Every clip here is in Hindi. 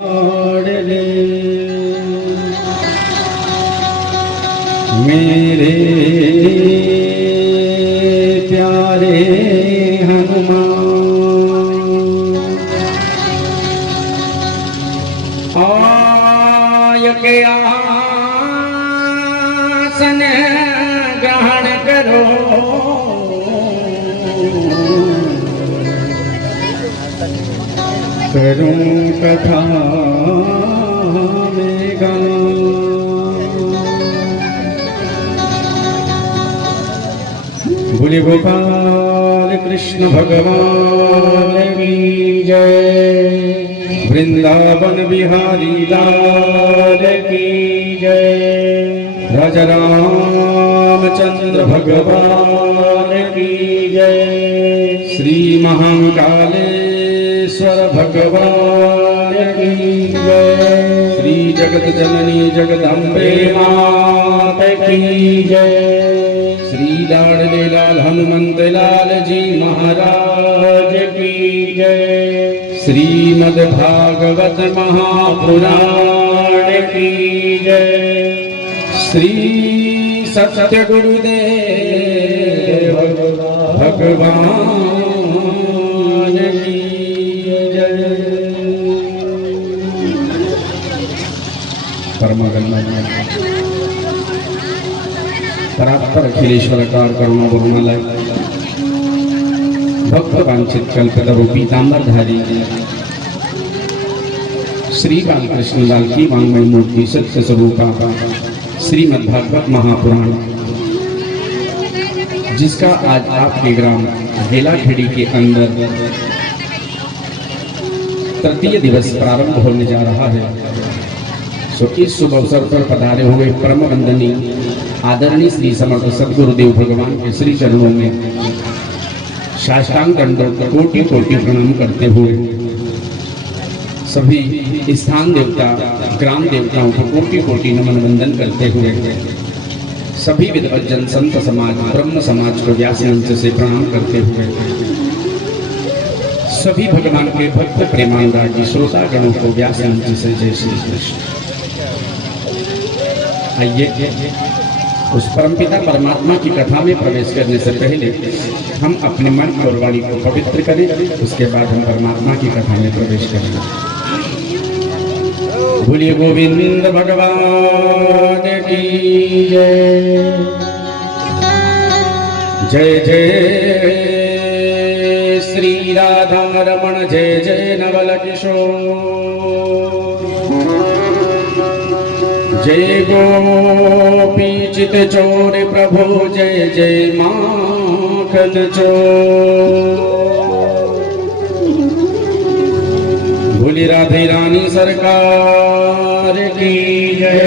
ले मेरे प्यारे हनुमान आय के आसन ग्रहण करो करूं कथा में गान बोले गोपाल कृष्ण भगवान की जय वृंदावन बिहारी लाल की जय राजा रामचंद्र भगवान की जय श्री महाकालेश्वर भगवान की जय श्री जगत जननी जगदम्बे मात की जय श्री लाडले लाल हनुमंत लाल जी महाराज की जय श्रीमद् भागवत महापुराण की जय श्री सत्य गुरुदेव भगवान की जय। परात्पर अखिलेश्वर करुणा गुरुमालय भक्त वांछित कल्पतरु पीतांबरधारी श्री बालकृष्ण लाल की वांग्मय मूर्ति सत्य स्वरूपा श्रीमद् भागवत महापुराण जिसका आज आपके ग्राम हेलाखेड़ी के अंदर तृतीय दिवस प्रारंभ होने जा रहा है। सो इस शुभ अवसर पर पधारे हुए परम वंदनीय आदरणीय श्री समर्थ सदगुरुदेव भगवान के श्री चरणों में साष्टांग दंडवत कोटि कोटि प्रणाम करते हुए सभी स्थान देवता ग्राम देवताओं को कोटि कोटि नमन वंदन करते हुए सभी विद्वत जन संत समाज ब्रह्म समाज को व्यासमंच से प्रणाम करते हुए सभी भगवान के भक्त प्रेमानुरागी श्रोता गणों को व्यासमंच से जय श्री कृष्ण। आइए उस परमपिता परमात्मा की कथा में प्रवेश करने से पहले हम अपने मन और वाणी को पवित्र करें, उसके बाद हम परमात्मा की कथा में प्रवेश करेंगे। बोलिए गोविंद भगवान की जय जय जय श्री राधा रमण जय जय नवल किशोर जय गोपी चित चोर प्रभु जय जय माखन चोर भोली राधे रानी सरकार की जय।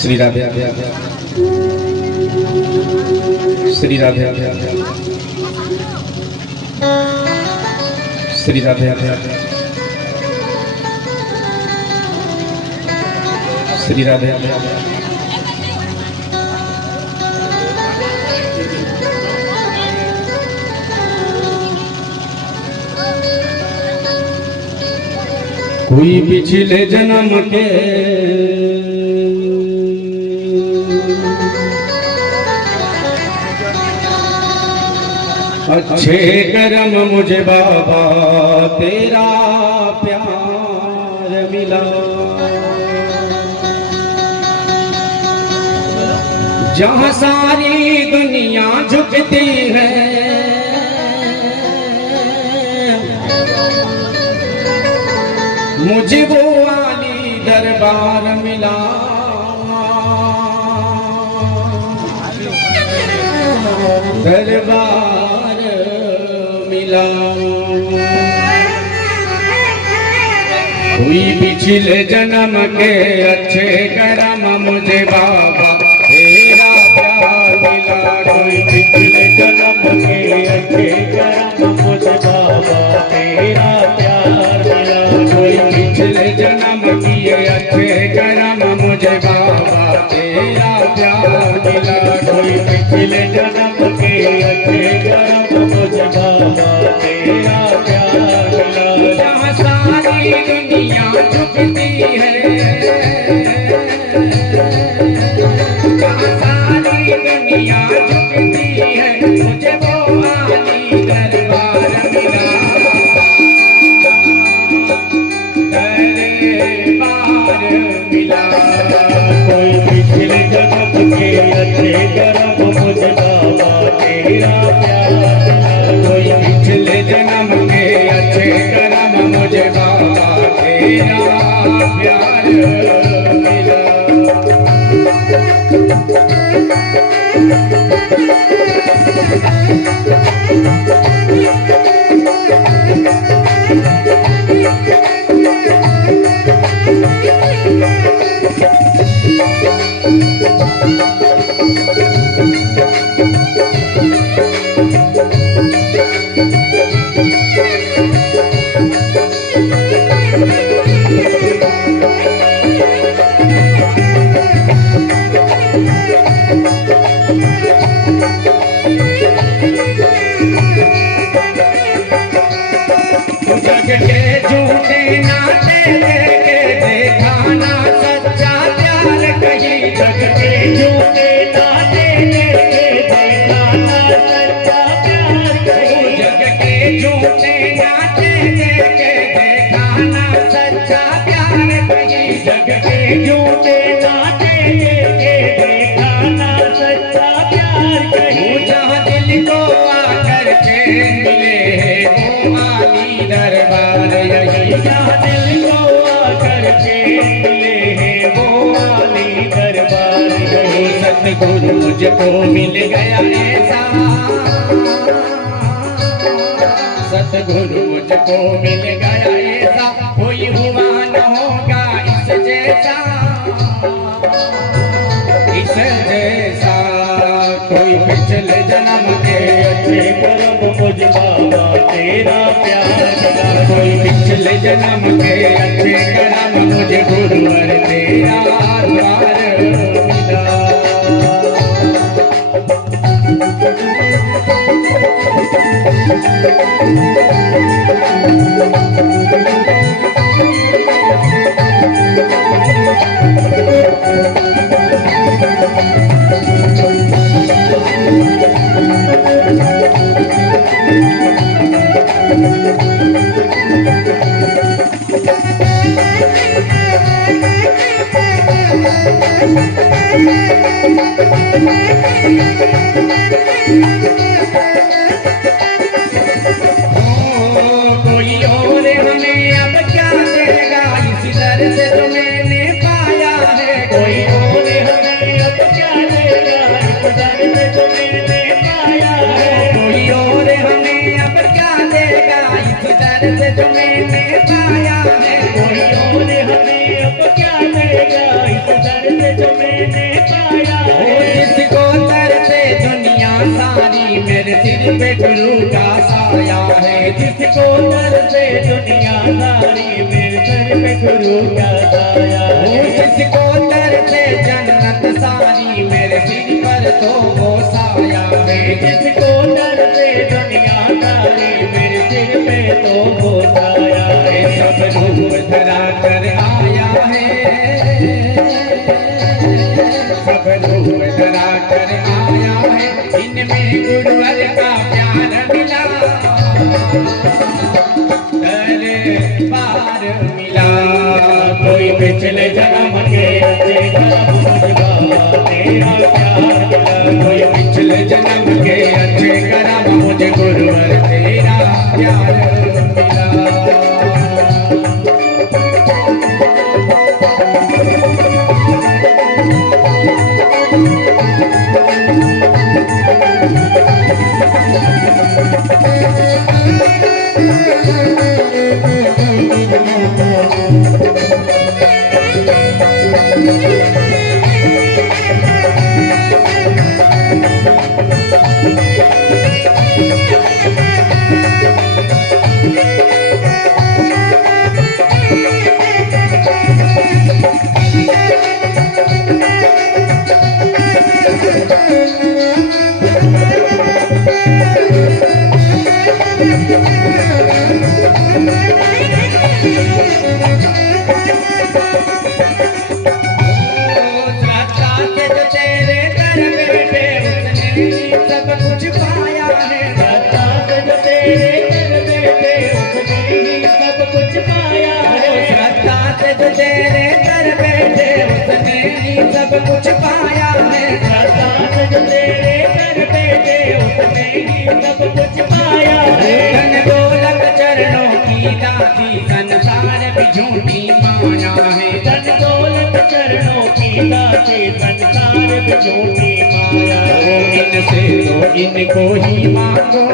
श्री राधे श्री राधे श्री राधे श्री राधे कोई पिछले जन्म के अच्छे कर्म मुझे बाबा तेरा प्यार मिला जहाँ सारी दुनिया झुकती है मुझे वो वाली दरबार मिला दरबार मिला। कोई पिछले जन्म के अच्छे कर्म मुझे बाबा तेरा प्यार मिला कोई पिछले जन्म के अच्छे कर्म मुझे बाबा तेरा प्यार मिला कोई पिछले जन्म किए अच्छे कर्म मुझे बाबा तेरा प्यार मिला कोई पिछले जन्म के अच्छे कर्म मुझे बाबा तेरा प्यार मिला जहाँ सारी दुनिया झुकती है, जहाँ सारी दुनिया झुकती है, मुझे वो आली दरबार मिला, दरबार मिला। कोई पिछले जन्म के अच्छे कर्म मुझे बाबा तेरा प्यार मिला। कोई पिछले जन्म के अच्छे कर्म मुझे बाबा तेरा प्यार मिला। जग के झूठे नाते लेके देखा ना सच्चा प्यार कहीं, जग के झूठे नाते लेके देखा ना सच्चा प्यार कहीं। जग के झूठे नाते लेके देखा ना सच्चा प्यार कहीं, जग के झूठे नाते लेके देखा ना सच्चा प्यार कहीं। जहाँ दिल को आकर चैन मिले वो आली दरबार यही, जहाँ दिल को आकर चैन मिले हैं वो आली दरबार यही। सतगुरु मुझको मिल गया ऐसा, सतगुरु मुझको मिल गया ऐसा, कोई हुआ न होगा इस जैसा, इस जैसा। कोई पिछले जन्म के अच्छे कर्म मुझ बाबा तेरा प्यार मिला। कोई पिछले जन्म के अच्छे कर्म मुझे गुरुवर तेरा द्वार मिला। कोई और हमें अब क्या देगा, इस दर से तो मैंने पाया है। कोई और हमें अब क्या देगा, इस दर से तो मैंने पाया है। कोई और हमें अब क्या देगा, इस दर से तो मैंने पाया है। कोई और हमें अब क्या देगा, इस दर से तो मैंने पाया है। जिसको दर से दुनिया सारी मेरे सिर पे गुरु का साया है, जिसको दर से दुनिया सारी मेरे सर पे गुरु का साया है। जिसको दर से जन्नत सारी मेरे सिर पर तो वो साया है। जिसको दर से दुनिया सारी मेरे सिर पे तो वो साया है। सब रूप धरा कर आया है, सब रूप धरा कर आया है, इनमें गुरुवर का प्यार मिला, दरबार मिला। कोई पिछले जन्म के अच्छे कर्म मुझ बाबा तेरा प्यार मिला। कोई पिछले जन्म के अच्छे कर्म मुझे गुरुवर तेरा प्यार मिला। पाया है। श्रद्धा से जो तेरे दर बैठे उसने ही सब कुछ पाया है। श्रद्धा से जो तेरे दर बैठे उसने ही सब कुछ पाया है। धन दौलत चरणों की दाती संसार भी झूठी माया है। धन दौलत चरणों की दाती संसार में झूठी माया है। इनसे तो इनको ही मांगो,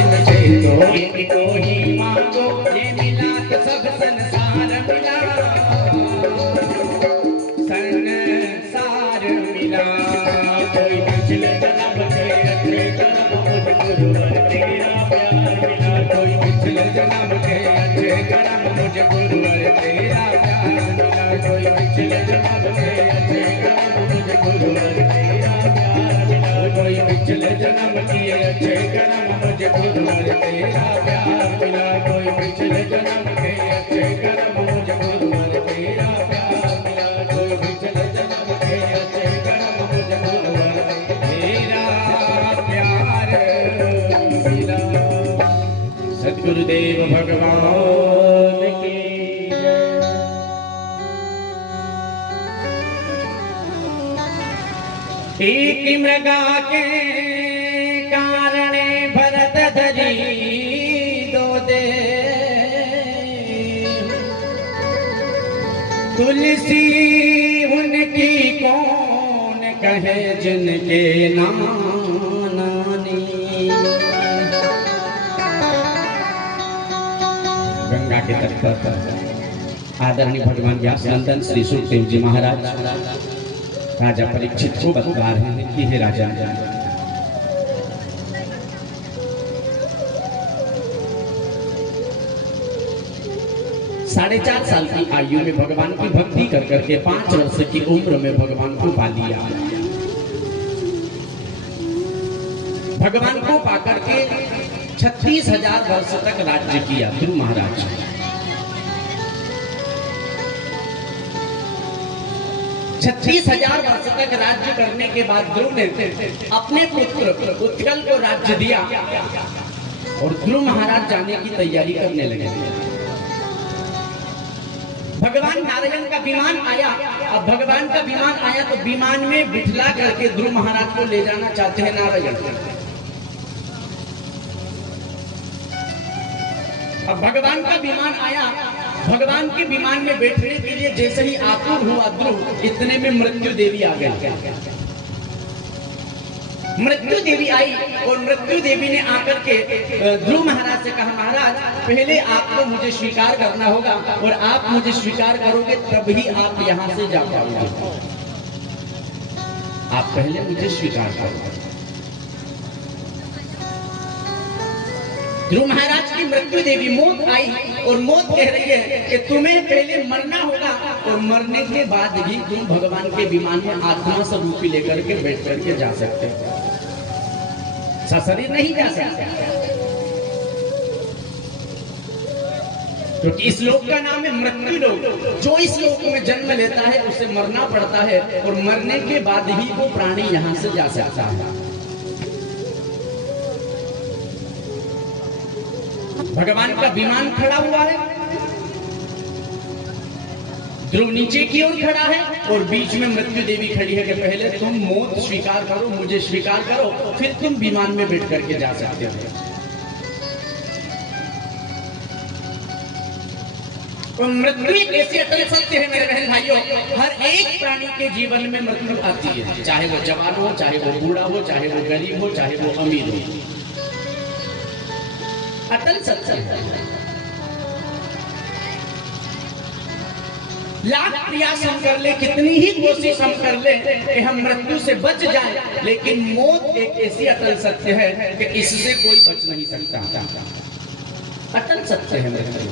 इनसे तो इनको ही मांगो, ये मिला तो सब संसार मिला, संसार मिला। कोई पिछले जन्म के अच्छे कर्म मुझ गुरुवर तेरा प्यार मिला। कोई पिछले जन्म के अच्छे कर्म मुझे गुरुवर तेरा प्यार मिला। कोई पिछले जन्म के अच्छे कर्म मुझे गुरुवर तेरा प्यार मिला। कोई पिछले जन्म किए अच्छे कर्म मुझे गुरुवर तेरा प्यार मिला। कोई पिछले जन्म के अच्छे कर्म मुझे गुरुवर तेरा प्यार मिला। कोई पिछले जन्म के अच्छे कर्म मुझे गुरुवर तेरा प्यार मिला। सद्गुरुदेव भगवान की एक मृगा के कारणे भरत धरी दो दे, तुलसी उनकी कौन कहे जिनके नानी। गंगा के तट पर आदरणीय भगवान व्यासनंदन श्री सुखदेव जी महाराज राजा परीक्षित को बतला रहे हैं कि हे राजा, साढ़े 4 साल की आयु में भगवान की भक्ति कर करके 5 वर्ष की उम्र में भगवान को पा लिया। भगवान को पाकर के 36,000 वर्ष तक राज्य किया ध्रुव महाराज। 36,000 वर्ष तक राज्य करने के बाद ध्रुव ने अपने पुत्र उत्कल को राज्य दिया और ध्रुव महाराज जाने की तैयारी करने लगे। भगवान नारायण का विमान आया। अब भगवान का विमान आया तो विमान में बिठला करके ध्रुव महाराज को ले जाना चाहते हैं नारायण। अब भगवान का विमान आया, भगवान के विमान में बैठने के लिए जैसे ही आतुर हुआ ध्रुव, इतने में मृत्यु देवी आ गई। मृत्यु देवी आई और मृत्यु देवी ने आकर के ध्रुव महाराज से कहा, महाराज पहले आपको मुझे स्वीकार करना होगा और आप मुझे स्वीकार करोगे तभी आप यहाँ से जा पाओगे। आप पहले मुझे स्वीकार करो। ध्रुव महाराज की मृत्यु देवी मौत आई और मौत कह रही है कि तुम्हें पहले मरना होगा और मरने के बाद भी तुम भगवान के विमान में आत्मा स्वरूपी लेकर के बैठ करके जा सकते हो, सशरीर नहीं जा सकते। क्योंकि इस लोक का नाम है मृत्यु लोक। जो इस लोक में जन्म लेता है उसे मरना पड़ता है और मरने के बाद ही वो प्राणी यहाँ से जा सकता है। भगवान का विमान खड़ा हुआ है, ध्रुव नीचे की ओर खड़ा है और बीच में मृत्यु देवी खड़ी है कि पहले तुम मौत स्वीकार करो, मुझे स्वीकार करो, फिर तुम विमान में बैठ करके जा सकते हो। तो मृत्यु एक ऐसी अटल सत्य है मेरे बहन भाइयों, हर एक प्राणी के जीवन में मृत्यु आती है, चाहे वो जवान हो, चाहे वो बूढ़ा हो, चाहे वो गरीब हो, चाहे वो अमीर हो। अटल सत्य है। लाख प्रयास हम कर ले, कितनी ही कोशिश हम कर ले कि हम मृत्यु से बच जाएं, लेकिन मौत एक ऐसी अटल सत्य है कि इससे कोई बच नहीं सकता। अटल सत्य है मृत्यु।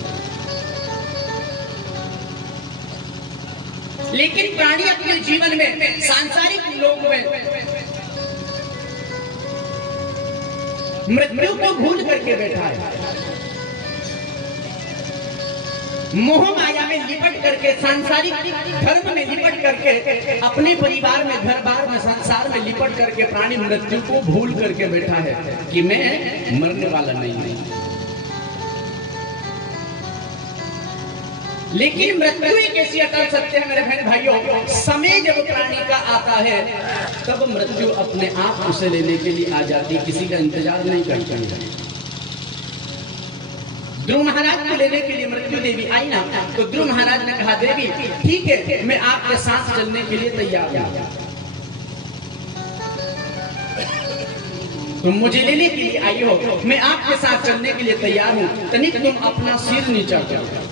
लेकिन प्राणी अपने जीवन में, सांसारिक लोक में मृत्यु को भूल करके बैठा है, मोह माया में लिपट करके, सांसारिक धर्म में लिपट करके, अपने परिवार में, घर बार में, संसार में लिपट करके प्राणी मृत्यु को भूल करके बैठा है कि मैं मरने वाला नहीं हूं। लेकिन मृत्यु एक ऐसी अटल सत्य है मेरे बहन भाइयों, समय जब प्राणी का आता है तब मृत्यु अपने आप उसे लेने के लिए आ जाती है, किसी का इंतजार नहीं करती है। ध्रुव महाराज को लेने के लिए मृत्यु देवी आई ना, तो ध्रुव महाराज ने कहा देवी ठीक है, मैं आपके साथ चलने के लिए तैयार हूं, तुम मुझे लेने के लिए आई हो, मैं आपके साथ चलने के लिए तैयार हूं, तनिक तुम अपना सिर नीचा करो।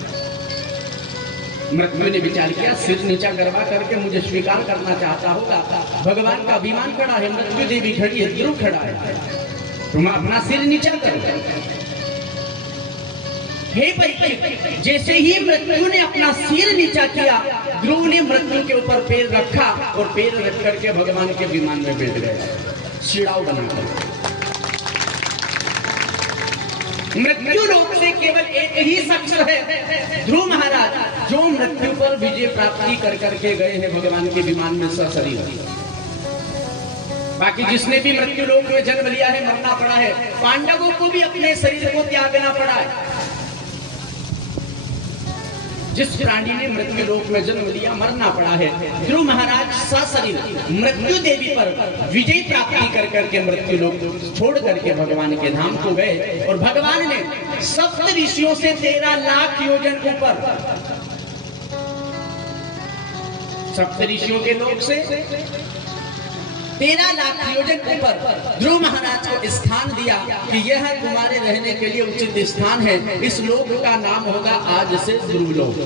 मृत्यु ने विचार किया, सिर नीचा करवा करके मुझे स्वीकार करना चाहता होगा, भगवान का विमान खड़ा है, मृत्यु देवी खड़ी है, ध्रुव खड़ा है, तुम अपना सिर नीचा करो। हे परीक्षित, जैसे ही मृत्यु ने अपना सिर नीचा किया, ध्रुव ने मृत्यु के ऊपर पैर रखा और पैर रख करके भगवान के विमान में बैठ गए, शिड़ाव बनाकर। मृत्यु लोक से केवल एक ही शख्स है, ध्रुव महाराज, जो मृत्यु पर विजय प्राप्ति कर करके गए हैं भगवान के विमान में सशरीर। बाकी जिसने भी मृत्यु लोक में जन्म लिया है मरना पड़ा है, पांडवों को भी अपने शरीर को त्यागना पड़ा है। जिस प्राणी ने मृत्यु लोक में जन्म लिया मरना पड़ा है, ध्रुव महाराज सशरीर मृत्यु देवी पर विजय प्राप्ति कर करके मृत्यु लोक छोड़ करके भगवान के धाम को गए, और भगवान ने सप्त ऋषियों से 13 लाख योजन ऊपर, सप्त ऋषियों के लोक से 13 लाख योजन ऊपर ध्रुव महाराज को स्थान दिया कि यह तुम्हारे रहने के लिए उचित स्थान है, इस लोक का नाम होगा आज से ध्रुव लोक।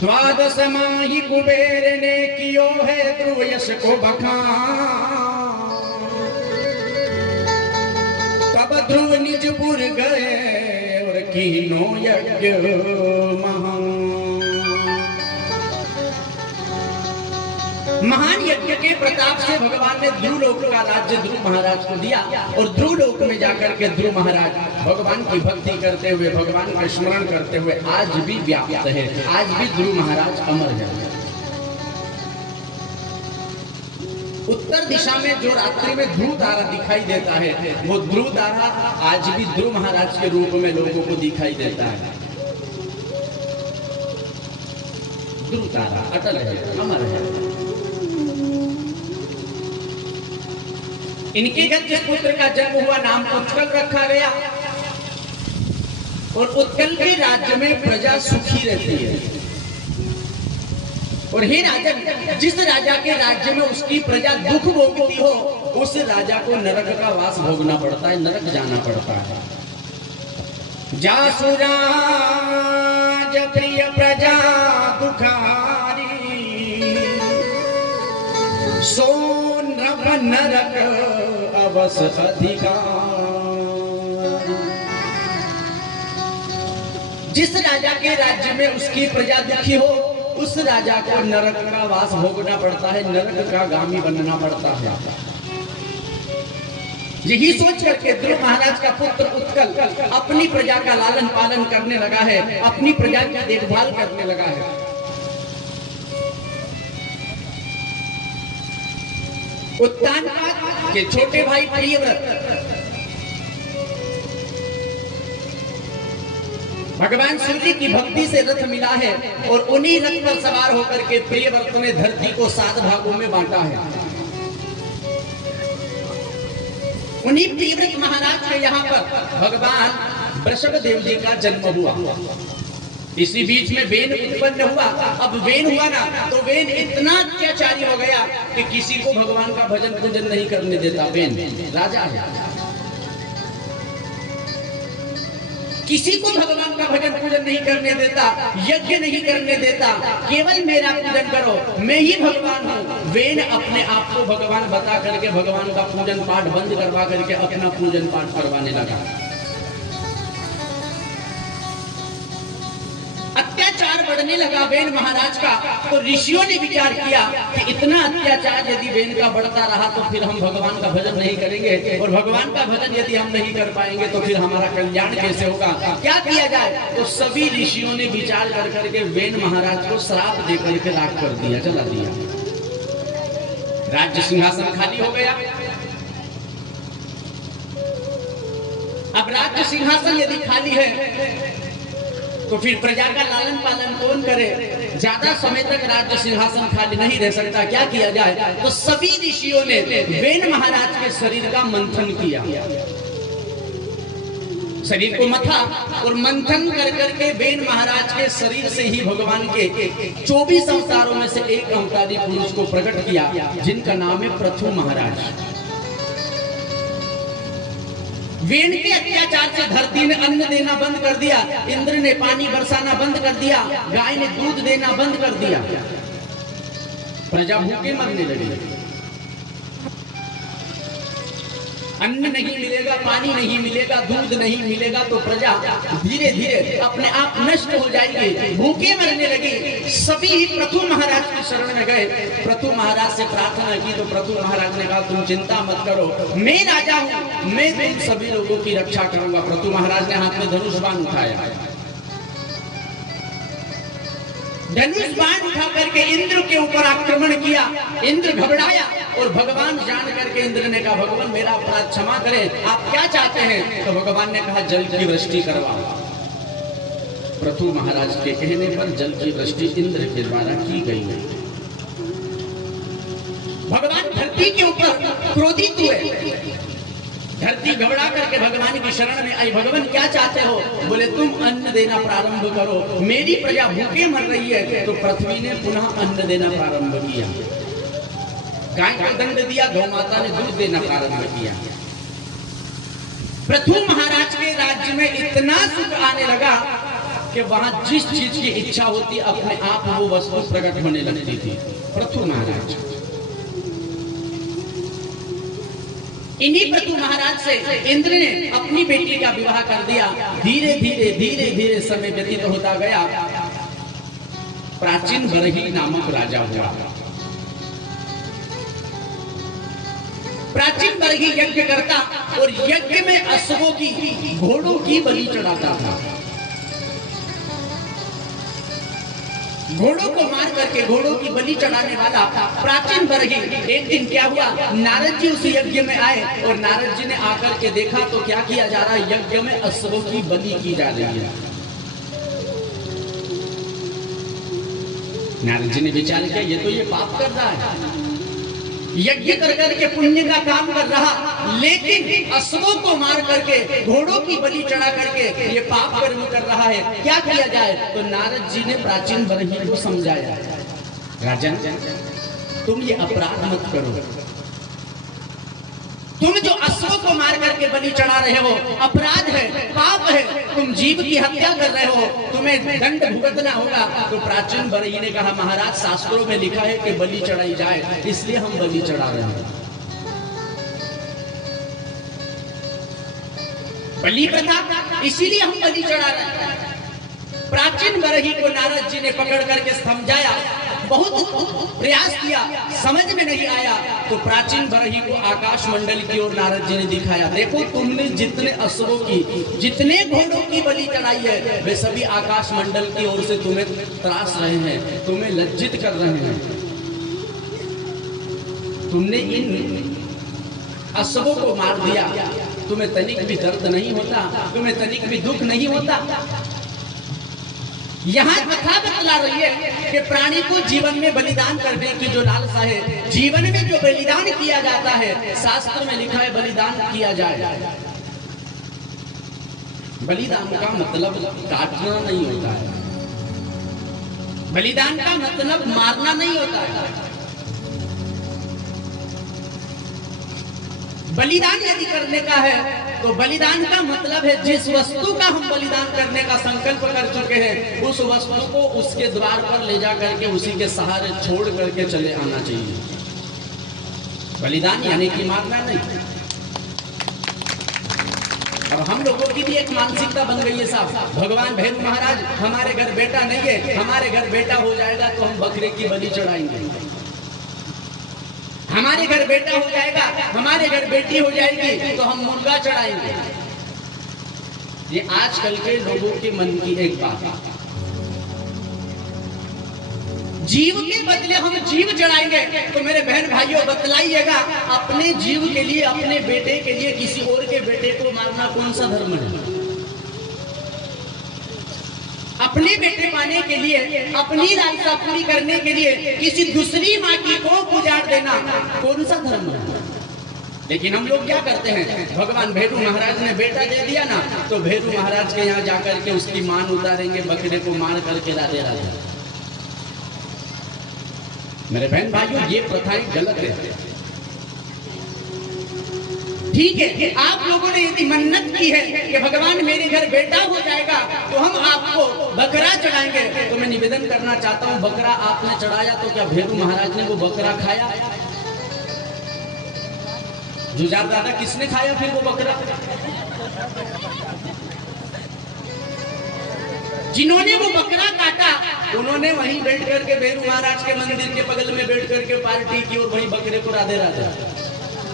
द्वादश माही कुबेर ने कियो है ध्रुव यश को बखान, तब ध्रुव निजपुर गए और कीनो यज्ञ महान यज्ञ के प्रताप से भगवान ने ध्रुव लोक का राज्य ध्रुव महाराज को दिया, और ध्रुव लोक में जाकर के ध्रुव महाराज भगवान की भक्ति करते हुए, भगवान का स्मरण करते हुए आज भी व्याप्त है, आज भी ध्रुव महाराज अमर है। उत्तर दिशा में जो रात्रि में ध्रुव तारा दिखाई देता है, वो ध्रुव तारा आज भी ध्रुव महाराज के रूप में लोगों को दिखाई देता है। ध्रुव तारा अटल है, अमर है। इनके घर जिस पुत्र का जन्म हुआ नाम उत्कल रखा गया, और उत्कल के राज्य में प्रजा सुखी रहती है। और हे राजन, जिस राजा के राज्य में उसकी प्रजा दुख भोगती हो, उस राजा को नरक का वास भोगना पड़ता है, नरक जाना पड़ता है। जासुराज प्रिय प्रजा दुखारी, सोन नरक अवस अधिकार। जिस राजा के राज्य में उसकी प्रजा दुखी हो, उस राजा को नरक का वास भोगना पड़ता है, नरक का गामी बनना पड़ता है। यही सोच करके ध्रुव महाराज का पुत्र उत्कल अपनी प्रजा का लालन पालन करने लगा है, अपनी प्रजा की देखभाल करने लगा है। उत्तानपाद के छोटे भाई प्रियव्रत भगवान शिव जी की भक्ति से रथ मिला है, और उन्हीं रथ पर सवार होकर के प्रियव्रत ने धरती को 7 भागों में बांटा है। उन्हीं प्रियव्रत महाराज के यहाँ पर भगवान वृषभ देव जी का जन्म हुआ। इसी बीच में वेन उत्पन्न हुआ। अब वेन हुआ ना, तो वेन इतना अत्याचारी हो गया कि किसी को भगवान का भजन पूजन नहीं करने देता। वेन राजा है, किसी को भगवान का भजन पूजन नहीं करने देता, यज्ञ नहीं करने देता, केवल मेरा पूजन करो, मैं ही भगवान हूँ। वेन अपने आप को भगवान बता करके भगवान का पूजन पाठ बंद करवा करके अपना पूजन पाठ करवाने लगा। अत्याचार बढ़ने लगा वेन महाराज का, तो ऋषियों ने विचार किया कि इतना अत्याचार यदि वेन का बढ़ता रहा तो फिर हम भगवान का भजन नहीं करेंगे, और भगवान का भजन यदि हम नहीं कर पाएंगे तो फिर हमारा कल्याण कैसे होगा, क्या किया जाए। तो सभी ऋषियों ने विचार कर करके वेन महाराज को श्राप दे करके राख कर दिया, जला दिया। राज्य सिंहासन खाली हो गया। अब राज्य सिंहासन यदि खाली है तो फिर प्रजा का लालन पालन कौन करे? ज्यादा समय तक राज्य सिंहासन खाली नहीं रह सकता, क्या किया जाए? तो सभी ऋषियों ने वेन महाराज के शरीर का मंथन किया, शरीर को मथा और मंथन कर करके वेन महाराज के शरीर से ही भगवान के 24 अवतारों में से एक अवतारी पुरुष को प्रकट किया, जिनका नाम है पृथु महाराज। वेन के अत्याचार से धरती ने अन्न देना बंद कर दिया, इंद्र ने पानी बरसाना बंद कर दिया, गाय ने दूध देना बंद कर दिया, प्रजा भूखे मरने लगी। अन्न नहीं मिलेगा, पानी नहीं मिलेगा, दूध नहीं मिलेगा तो प्रजा धीरे धीरे अपने आप नष्ट हो जाएगी, भूखे मरने लगी। सभी ही पृथु महाराज की शरण में गए, पृथु महाराज से प्रार्थना की तो पृथु महाराज ने कहा तुम चिंता मत करो, मैं राजा हूँ, मैं तुम सभी लोगों की रक्षा करूंगा। पृथु महाराज ने हाथ में धनुष बाण उठाया, धनुष बाण उठा करके इंद्र के ऊपर आक्रमण किया। इंद्र घबराया और भगवान जान करके इंद्र ने कहा भगवान मेरा अपराध क्षमा करें, आप क्या चाहते हैं? तो भगवान ने कहा जल की वृष्टि करवाओ। पृथु महाराज के कहने पर जल की वृष्टि इंद्र के द्वारा की गई है। भगवान धरती के ऊपर क्रोधित हुए, धरती घबरा करके भगवान की शरण में आई। भगवान क्या चाहते हो? बोले तुम अन्न देना प्रारंभ करो, मेरी प्रजा भूखे मर रही है। तो पृथ्वी ने पुनः अन्न देना प्रारंभ किया, गाय को दंड दिया, गौ माता ने दूध देना प्रारंभ किया। पृथु महाराज के राज्य में इतना सुख आने लगा कि वहां जिस चीज की इच्छा होती अपने आप वो वस्तु प्रकट होने लगती थी। पृथु महाराज, इन्हीं पृथु महाराज से इंद्र ने अपनी बेटी का विवाह कर दिया। धीरे धीरे धीरे धीरे समय व्यतीत होता गया, प्राचीन बरही नामक राजा हुआ। प्राचीन बरही यज्ञ करता और यज्ञ में अश्वों की, घोड़ों की बलि चढ़ाता था। घोड़ों को मार करके घोड़ों की बलि चढ़ाने वाला प्राचीन बरही। एक दिन क्या हुआ, नारद जी उस यज्ञ में आए और नारद जी ने आकर के देखा तो क्या किया जा रहा है, यज्ञ में अश्वों की बलि की जा रही है। नारद जी ने विचार किया ये पाप कर रहा है, यज्ञ कर करके पुण्य का काम कर रहा, लेकिन अश्वों को मार करके घोड़ों की बलि चढ़ा करके ये पाप कर्म कर रहा है, क्या किया जाए? तो नारद जी ने प्राचीन बरही को समझाया, राजन तुम ये अपराध मत करो, तुम जो अश्वों को मार करके बलि चढ़ा रहे हो अपराध है, पाप है, तुम जीव की हत्या कर रहे हो, तुम्हें दंड भुगतना होगा। तो प्राचीन बरही ने कहा महाराज शास्त्रों में लिखा है कि बलि चढ़ाई जाए, इसलिए हम बलि चढ़ा रहे हैं। बलि प्रथा, इसीलिए हम बलि चढ़ा रहे हैं। प्राचीन बरही को नारद जी ने पकड़ करके समझाया, बहुत प्रयास किया, समझ में नहीं आया। तो प्राचीन बरही को आकाश मंडल की ओर नारद जी ने दिखाया, देखो तुमने जितने अश्वों की, जितने घोड़ों की बलि चढ़ाई है वे सभी आकाश मंडल की ओर से तुम्हें त्रास रहे हैं, तुम्हें लज्जित कर रहे हैं। तुमने इन अश्वों को मार दिया, तुम्हें तनिक भी दर्द नहीं होता, तुम्हें तनिक भी दुख नहीं होता। यहाँ कथा बतला रही है कि प्राणी को जीवन में बलिदान करने की जो लालसा है, जीवन में जो बलिदान किया जाता है, शास्त्र में लिखा है बलिदान किया जाए। बलिदान का मतलब काटना नहीं होता है, बलिदान का मतलब मारना नहीं होता है। बलिदान यदि करने का है तो बलिदान का मतलब है जिस वस्तु का हम बलिदान करने का संकल्प कर चुके हैं उस वस्तु को उसके द्वार पर ले जा करके उसी के सहारे छोड़ करके चले आना चाहिए। बलिदान यानी कि मारना नहीं। अब हम लोगों की भी एक मानसिकता बन गई है साहब, भगवान भैरव महाराज हमारे घर बेटा नहीं है, हमारे घर बेटा हो जाएगा तो हम बकरे की बलि चढ़ाएंगे, हमारे घर बेटा हो जाएगा, हमारे घर बेटी हो जाएगी तो हम मुर्गा चढ़ाएंगे। ये आजकल के लोगों के मन की एक बात है, जीव के बदले हम जीव चढ़ाएंगे। तो मेरे बहन भाइयों बतलाइएगा, अपने जीव के लिए, अपने बेटे के लिए किसी और के बेटे को मारना कौन सा धर्म है? अपने बेटे पाने के लिए, अपनी लालसा पूरी करने के लिए किसी दूसरी माँ की कोख उजाड़ देना कौन सा धर्म है? लेकिन हम लोग क्या करते हैं, भगवान भैरू महाराज ने बेटा दे दिया ना, तो भैरू महाराज के यहाँ जाकर के उसकी मान उतारेंगे, बकरे को मार करके राधे राधे। मेरे बहन भाइयों, ये प्रथाएं गलत है। ठीक है, आप लोगों ने यदि मन्नत की है कि भगवान मेरे घर बेटा हो जाएगा तो हम आपको बकरा चढ़ाएंगे, तो मैं निवेदन करना चाहता हूँ, बकरा आपने चढ़ाया तो क्या भैरू महाराज ने वो बकरा खाया? जुझार दादा किसने खाया फिर वो बकरा? जिन्होंने वो बकरा काटा उन्होंने वहीं बैठ करके भैरू महाराज के मंदिर के बगल में बैठ करके पार्टी की और वहीं बकरे को राधे राधे।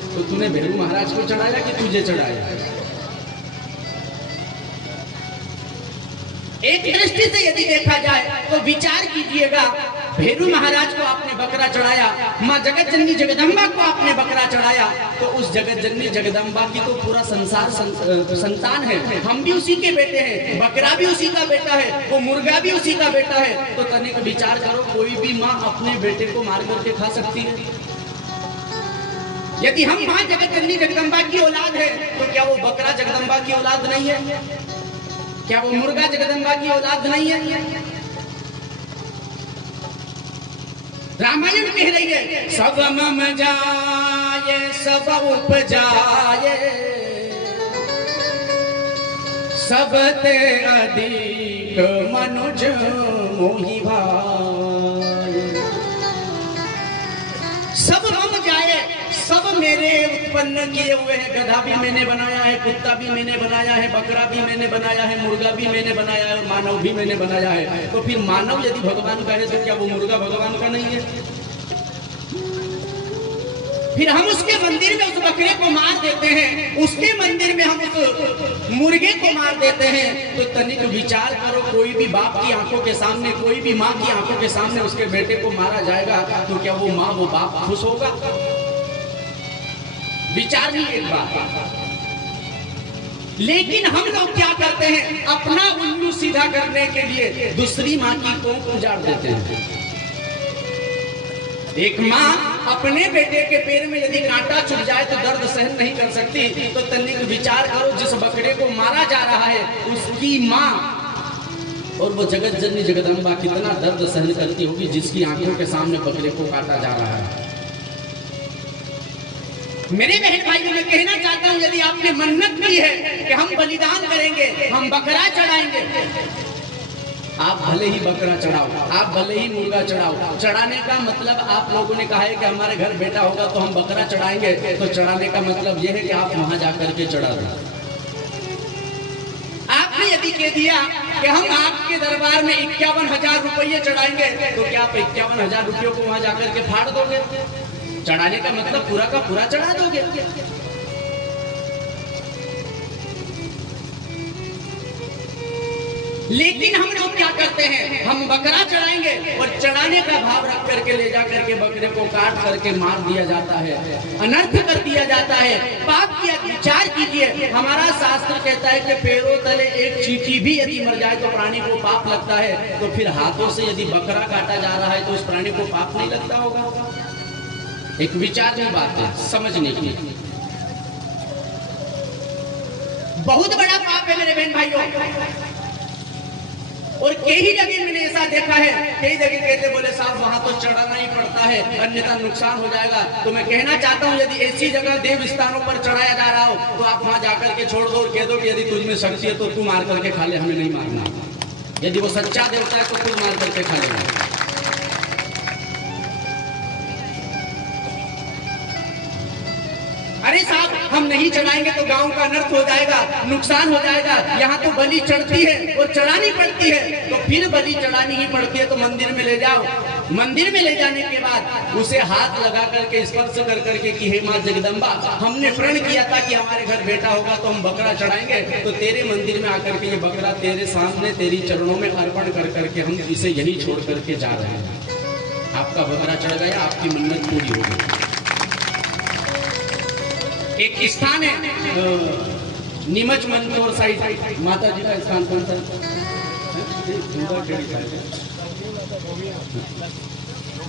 तो तूने भैरू महाराज को चढ़ाया कि तुझे चढ़ाया? एक दृष्टि से यदि देखा जाए तो विचार कीजिएगा, भैरू महाराज को आपने बकरा चढ़ाया, माँ जगत जननी जगदम्बा को आपने बकरा चढ़ाया, तो उस जगत जननी जगदम्बा की तो पूरा संसार संतान है, हम भी उसी के बेटे हैं, बकरा भी उसी का बेटा है, वो मुर्गा भी उसी का बेटा है। तो तनिक विचार करो, कोई भी माँ अपने बेटे को मार करके खा सकती है? यदि हम माँ जगत जननी जगदम्बा की औलाद है तो क्या वो बकरा जगदम्बा की औलाद नहीं है? क्या वो मुर्गा जगदम्बा की औलाद नहीं है? रामायण कह रही है, सब मम जाए सब उपजाए, सब ते अधिक मनुज मोहि भाई। सब मम जाए, सब मेरे उत्पन्न किए हुए हैं, गधा भी मैंने बनाया है, कुत्ता भी मैंने बनाया है, बकरा भी मैंने बनाया है, मुर्गा भी मैंने बनाया है और मानव भी मैंने बनाया है। तो फिर मानव यदि भगवान का है तो क्या वो मुर्गा भगवान का नहीं है? फिर हम उसके मंदिर में उस बकरे को मार देते हैं, उसके मंदिर में हम उस मुर्गे को मार देते हैं। तो तनिक विचार करो, कोई भी बाप की आंखों के सामने, कोई भी माँ की आंखों के सामने उसके बेटे को मारा जाएगा तो क्या वो माँ वो बाप खुश होगा? विचार नहीं एक बात। लेकिन हम लोग क्या करते हैं, अपना उल्लू सीधा करने के लिए दूसरी माँ की कोख उजाड़ देते हैं। एक माँ अपने बेटे के पैर में यदि कांटा चुभ जाए तो दर्द सहन नहीं कर सकती, तो तनिक विचार करो, जिस बकरे को मारा जा रहा है उसकी माँ और वो जगत जननी जगदम्बा कितना दर्द सहन करती होगी, जिसकी आंखों के सामने बकरे को काटा जा रहा है। मेरे बहन भाइयों, मैं कहना चाहता हूँ, यदि आपने मन्नत की है कि हम बलिदान करेंगे, हम बकरा चढ़ाएंगे, आप भले ही बकरा चढ़ाओ, आप भले ही मुर्गा चढ़ाओ। चढ़ाने का मतलब, आप लोगों ने कहा है कि हमारे घर बेटा होगा तो हम बकरा चढ़ाएंगे, तो चढ़ाने का मतलब यह है कि आप वहां जाकर के चढ़ा दो। आपने यदि कह दिया कि हम आपके दरबार में 51,000 रुपये चढ़ाएंगे, तो क्या आप 51,000 रुपयों को वहां जाकर के फाड़ दोगे? चढ़ाने का मतलब पूरा का पूरा चढ़ा दोगे। लेकिन हम लोग क्या करते हैं, हम बकरा चढ़ाएंगे और चढ़ाने का भाव रख करके ले जा करके बकरे को काट करके मार दिया जाता है, अनर्थ कर दिया जाता है, पाप किया। विचार कीजिए, हमारा शास्त्र कहता है कि पैरों तले एक चींटी भी यदि मर जाए तो प्राणी को पाप लगता है, तो फिर हाथों से यदि बकरा काटा जा रहा है तो उस प्राणी को पाप नहीं लगता होगा? एक विचार की बात है, समझने की। बहुत बड़ा पाप है मेरे बहन भाइयों। और कई जगह मैंने ऐसा देखा है, कई जगह कहते बोले साहब वहां तो चढ़ाना ही पड़ता है, अन्यथा नुकसान हो जाएगा। तो मैं कहना चाहता हूं, यदि ऐसी जगह देव स्थानों पर चढ़ाया जा रहा हो तो आप वहां जाकर के छोड़ दो और कह दो कि यदि तुझ में शक्ति है तो तू मार करके खा ले, हमें नहीं मारना। यदि वो सच्चा देवता है तो खुद मार करके खा लेना। अरे साहब, हम नहीं चढ़ाएंगे तो गांव का अनर्थ हो जाएगा, नुकसान हो जाएगा। यहाँ तो बलि चढ़ती है और चढ़ानी पड़ती है, तो फिर बलि चढ़ानी ही पड़ती है तो मंदिर में ले जाओ। मंदिर में ले जाने के बाद उसे हाथ लगा करके स्पर्श कर करके कि हे माँ जगदम्बा, हमने प्रण किया था कि हमारे घर बेटा होगा तो हम बकरा चढ़ाएंगे, तो तेरे मंदिर में आकर के ये बकरा तेरे सामने तेरी चरणों में अर्पण कर करके हम इसे यही छोड़ करके जा रहे हैं। आपका बकरा चढ़ गया, आपकी मन्नत पूरी हो गई। एक स्थान है नीमच मंदसौर साइड, माता जी का स्थान कौन सा?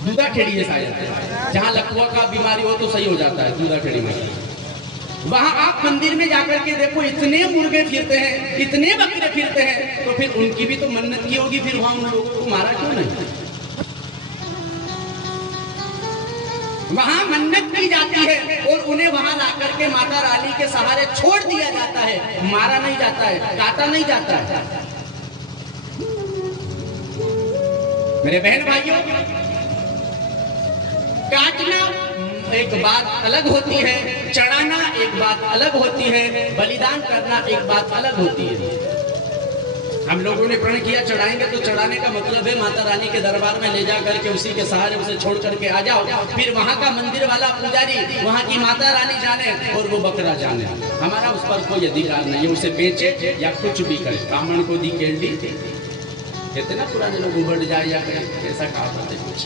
दूधा खेड़ी है शायद, जहाँ लकवा का बीमारी हो तो सही हो जाता है दूधा खेड़ी में। वहां आप मंदिर में जाकर के देखो, इतने मुर्गे फिरते हैं, इतने बकरे फिरते हैं, तो फिर उनकी भी तो मन्नत की होगी, फिर वहां उन लोगों को मारा क्यों नहीं? वहां मन्नत की जाती है और उन्हें वहां ला करके माता रानी के सहारे छोड़ दिया जाता है, मारा नहीं जाता है, काटा नहीं जाता है। मेरे बहन भाइयों, काटना एक बात अलग होती है, चढ़ाना एक बात अलग होती है, बलिदान करना एक बात अलग होती है। हम लोगों ने प्रण किया चढ़ाएंगे, तो चढ़ाने का मतलब है माता रानी के दरबार में ले जा करके उसी के सहारे उसे छोड़ करके आ जाओ। फिर वहां का मंदिर वाला पुजारी, वहां की माता रानी जाने और वो बकरा जाने, हमारा उस पर कोई अधिकार नहीं है। उसे बेचे या कुछ भी करे, ब्राह्मण को दी केल्डी कहते ना, पुराने लोग उबड़ जाए या ऐसा कहा करते कुछ।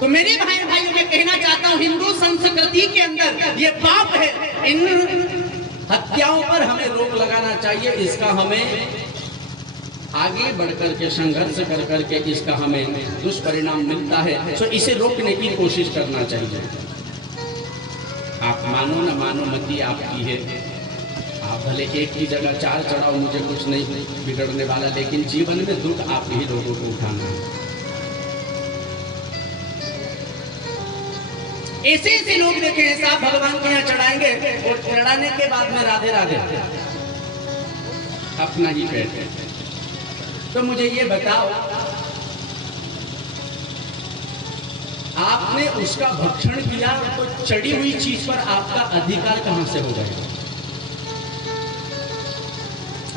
तो मेरे भाई भाइयों में कहना चाहता हूं, हिंदू संस्कृति के अंदर ये पाप है, इन हत्याओं पर हमें रोक लगाना चाहिए। इसका हमें आगे बढ़कर के संघर्ष कर करके इसका हमें दुष्परिणाम मिलता है, तो इसे रोकने की कोशिश करना चाहिए। आप मानो न मानो, मति आपकी है, आप भले एक ही जगह चार चढ़ाओ, मुझे कुछ नहीं बिगड़ने वाला, लेकिन जीवन में दुख आप ही लोगों को उठाना है। ऐसे ऐसे लोग देखे हैं साहब, भगवान के यहाँ चढ़ाएंगे और चढ़ाने के बाद में राधे राधे अपना ही पेट है। तो मुझे ये बताओ, आपने उसका भक्षण किया तो चढ़ी हुई चीज पर आपका अधिकार कहां से हो गया?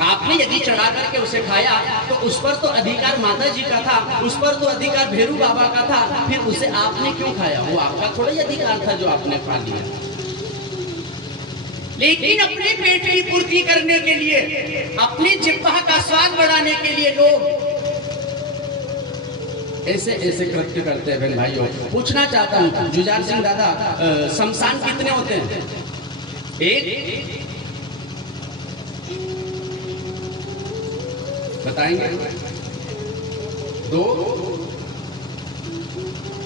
आपने यदि चढ़ा करके उसे खाया तो उस पर तो अधिकार माता जी का था, उस पर तो अधिकार भैरू बाबा का था, फिर उसे आपने क्यों खाया? वो आपका थोड़ा ही अधिकार था जो आपने खा लिया। लेकिन अपने पेट की पूर्ति करने के लिए, अपनी जिह्वा का स्वाद बढ़ाने के लिए लोग ऐसे ऐसे कृत्य करते हैं। बहन भाइयों, पूछना चाहता हूं जुझार सिंह दादा, शमशान कितने होते हैं? एक बताएंगे? दो,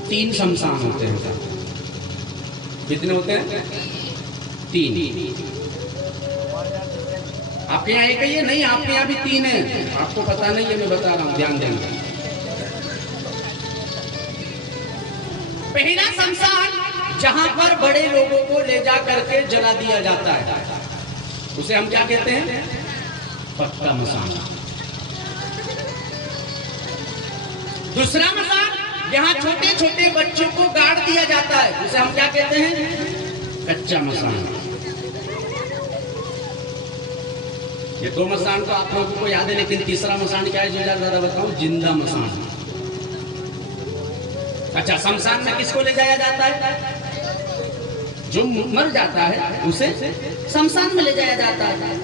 तीन शमशान होते हैं। कितने होते हैं? तीन। आपके यहाँ एक ही है? नहीं, आपके यहाँ भी तीन है। आपको पता नहीं है, मैं बता रहा हूं, ध्यान देना। पहला शमशान जहां पर बड़े लोगों को ले जा करके जला दिया जाता है, उसे हम क्या कहते हैं? पक्का मसान। दूसरा मसान जहां छोटे छोटे बच्चों को गाड़ दिया जाता है, उसे हम क्या कहते हैं? कच्चा मसान। ये दो मसान तो आप लोगों को याद है, लेकिन तीसरा मसान क्या है जो ज्यादा बताऊं? जिंदा मसान। अच्छा, शमशान में किसको ले जाया जाता है? जो मर जाता है उसे शमशान में ले जाया जाता है।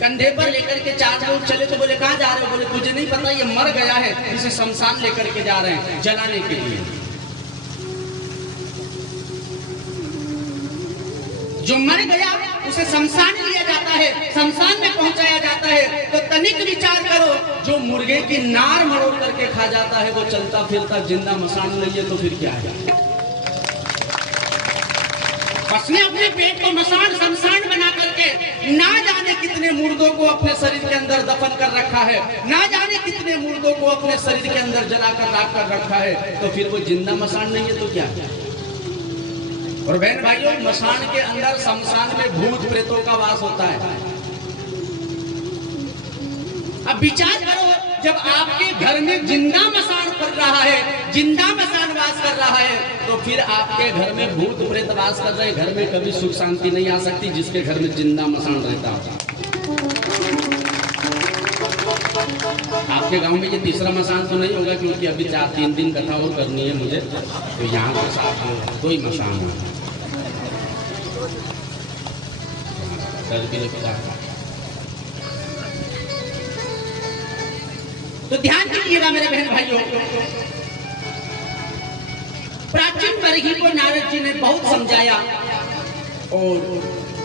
कंधे पर लेकर के चार लोग चले तो बोले कहां जा रहे हो? बोले तुझे नहीं पता ये मर गया है, इसे शमशान लेकर के जा रहे हैं जलाने के लिए। जो मर गया उसे शमशान लिया जाता है, शमशान में पहुंचाया जाता है। तो तनिक विचार करो, जो मुर्गे की नार मरोड़ करके खा जाता है वो चलता फिरता जिंदा मसान नहीं है, तो फिर क्या है? उसने अपने पेट को मसान शमशान बना करके ना जाने कितने मुर्दों को अपने शरीर के अंदर दफन कर रखा है, ना जाने कितने मुर्दों को अपने शरीर के अंदर जलाकर राख कर रखा है, तो फिर वो जिंदा मसान नहीं है तो क्या है? और बहन भाइयों, मसान के अंदर शमशान में भूत प्रेतों का वास होता है। अब विचार करो, जब आपके घर में जिंदा मसान पड़ रहा है, जिंदा मसान वास कर रहा है, तो फिर आपके घर में भूत प्रेत वास कर रहे, घर में कभी सुख शांति नहीं आ सकती जिसके घर में जिंदा मसान रहता है। आपके गांव में ये तीसरा मसान तो नहीं होगा, क्योंकि अभी 4-3 दिन कथा और करनी है मुझे, तो यहाँ के साथ कोई मसान है। तो ध्यान दीजिएगा मेरे बहन भाइयों, प्राचीन वर्गी को नारद जी ने बहुत समझाया और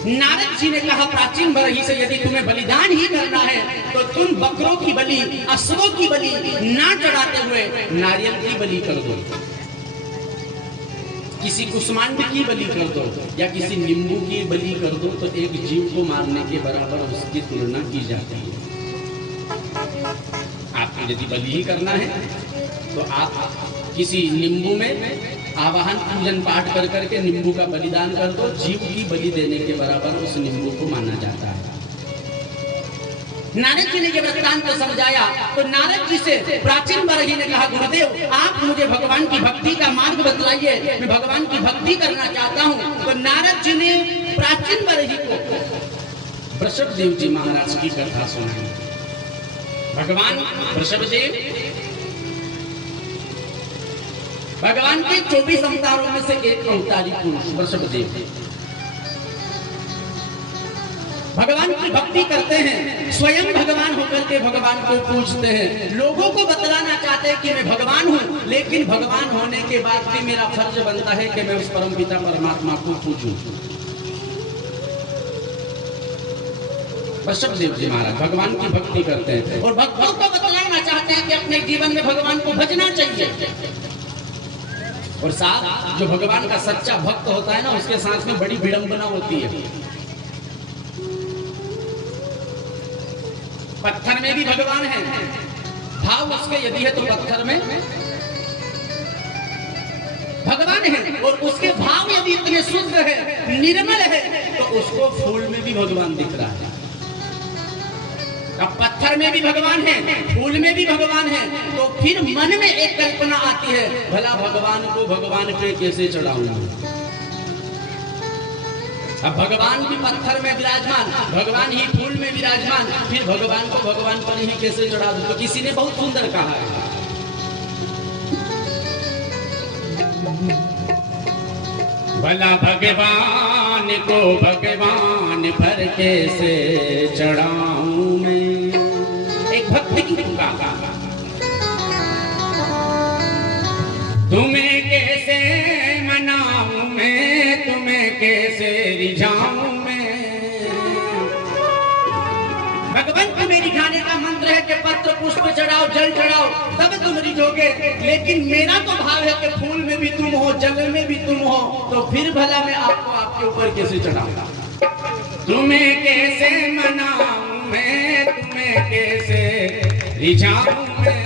नारद जी ने कहा प्राचीन बरही से यदि तुम्हें बलिदान ही करना है तो तुम बकरों की बलि, अश्वों की बलि ना चढ़ाते हुए नारियल की बलि कर दो, किसी कुष्मांड की बलि कर दो या किसी नींबू की बलि कर दो, तो एक जीव को मारने के बराबर उसकी तुलना की जाती है। आपको यदि बलि ही करना है तो आप किसी नींबू में आवाहन पूजन पाठ कर करके नींबू का बलिदान कर दो, जीव की बलि देने के बराबर उस नींबू को माना जाता है। नारद जी ने जब वृत्तांत समझाया तो नारद जी से प्राचीन बरही ने कहा गुरुदेव आप मुझे भगवान की भक्ति का मार्ग बतलाइए, मैं भगवान की भक्ति करना चाहता हूँ। तो नारद जी ने प्राचीन बरही को वृषभदेव जी महाराज की कथा सुनाई। भगवान वृषभदेव भगवान के 24 अवतारों में से एक अवतारी पुरुष वृषभदेव भगवान की भक्ति करते हैं, स्वयं भगवान होकर के भगवान को पूजते हैं, लोगों को बतलाना चाहते हैं कि मैं भगवान हूं, लेकिन भगवान होने के बाद भी मेरा फर्ज बनता है कि मैं उस परमपिता परमात्मा को पूजूं। वृषभदेव जी महाराज भगवान की भक्ति करते हैं और भक्तों को बतलाना चाहते हैं कि अपने जीवन में भगवान को भजना चाहिए। और साथ जो भगवान का सच्चा भक्त होता है ना, उसके साथ में बड़ी विडंबना होती है। पत्थर में भी भगवान है, भाव उसके यदि है तो पत्थर में भगवान है, और उसके भाव यदि इतने शुद्ध है, निर्मल है, तो उसको फूल में भी भगवान दिख रहा है। अब पत्थर में भी भगवान है, फूल में भी भगवान है, तो फिर मन में एक कल्पना आती है, भला भगवान को भगवान पे कैसे चढ़ाऊंगा। अब भगवान भी पत्थर में विराजमान, भगवान ही फूल में विराजमान, फिर भगवान को भगवान पर ही कैसे चढ़ा दूं। तो किसी ने बहुत सुंदर कहा है, भला भगवान को भगवान पर कैसे चढ़ाऊं मैं। एक भक्ति की पुकार, तुम्हें कैसे मनाऊं मैं, तुम्हें कैसे रिझाऊं मैं। भगवान को मेरी खाने का मंत्र है कि पत्र पुष्प चढ़ाओ, जल चढ़ाओ, तब तुम रिझोगे, लेकिन मेरा तो भाव है कि फूल में भी तुम हो, जल में भी तुम हो, तो फिर भला मैं आपको आपके ऊपर कैसे चढ़ाऊंगा। तुम्हें कैसे मनाऊं मैं, तुम्हें कैसे रिझाऊं मैं।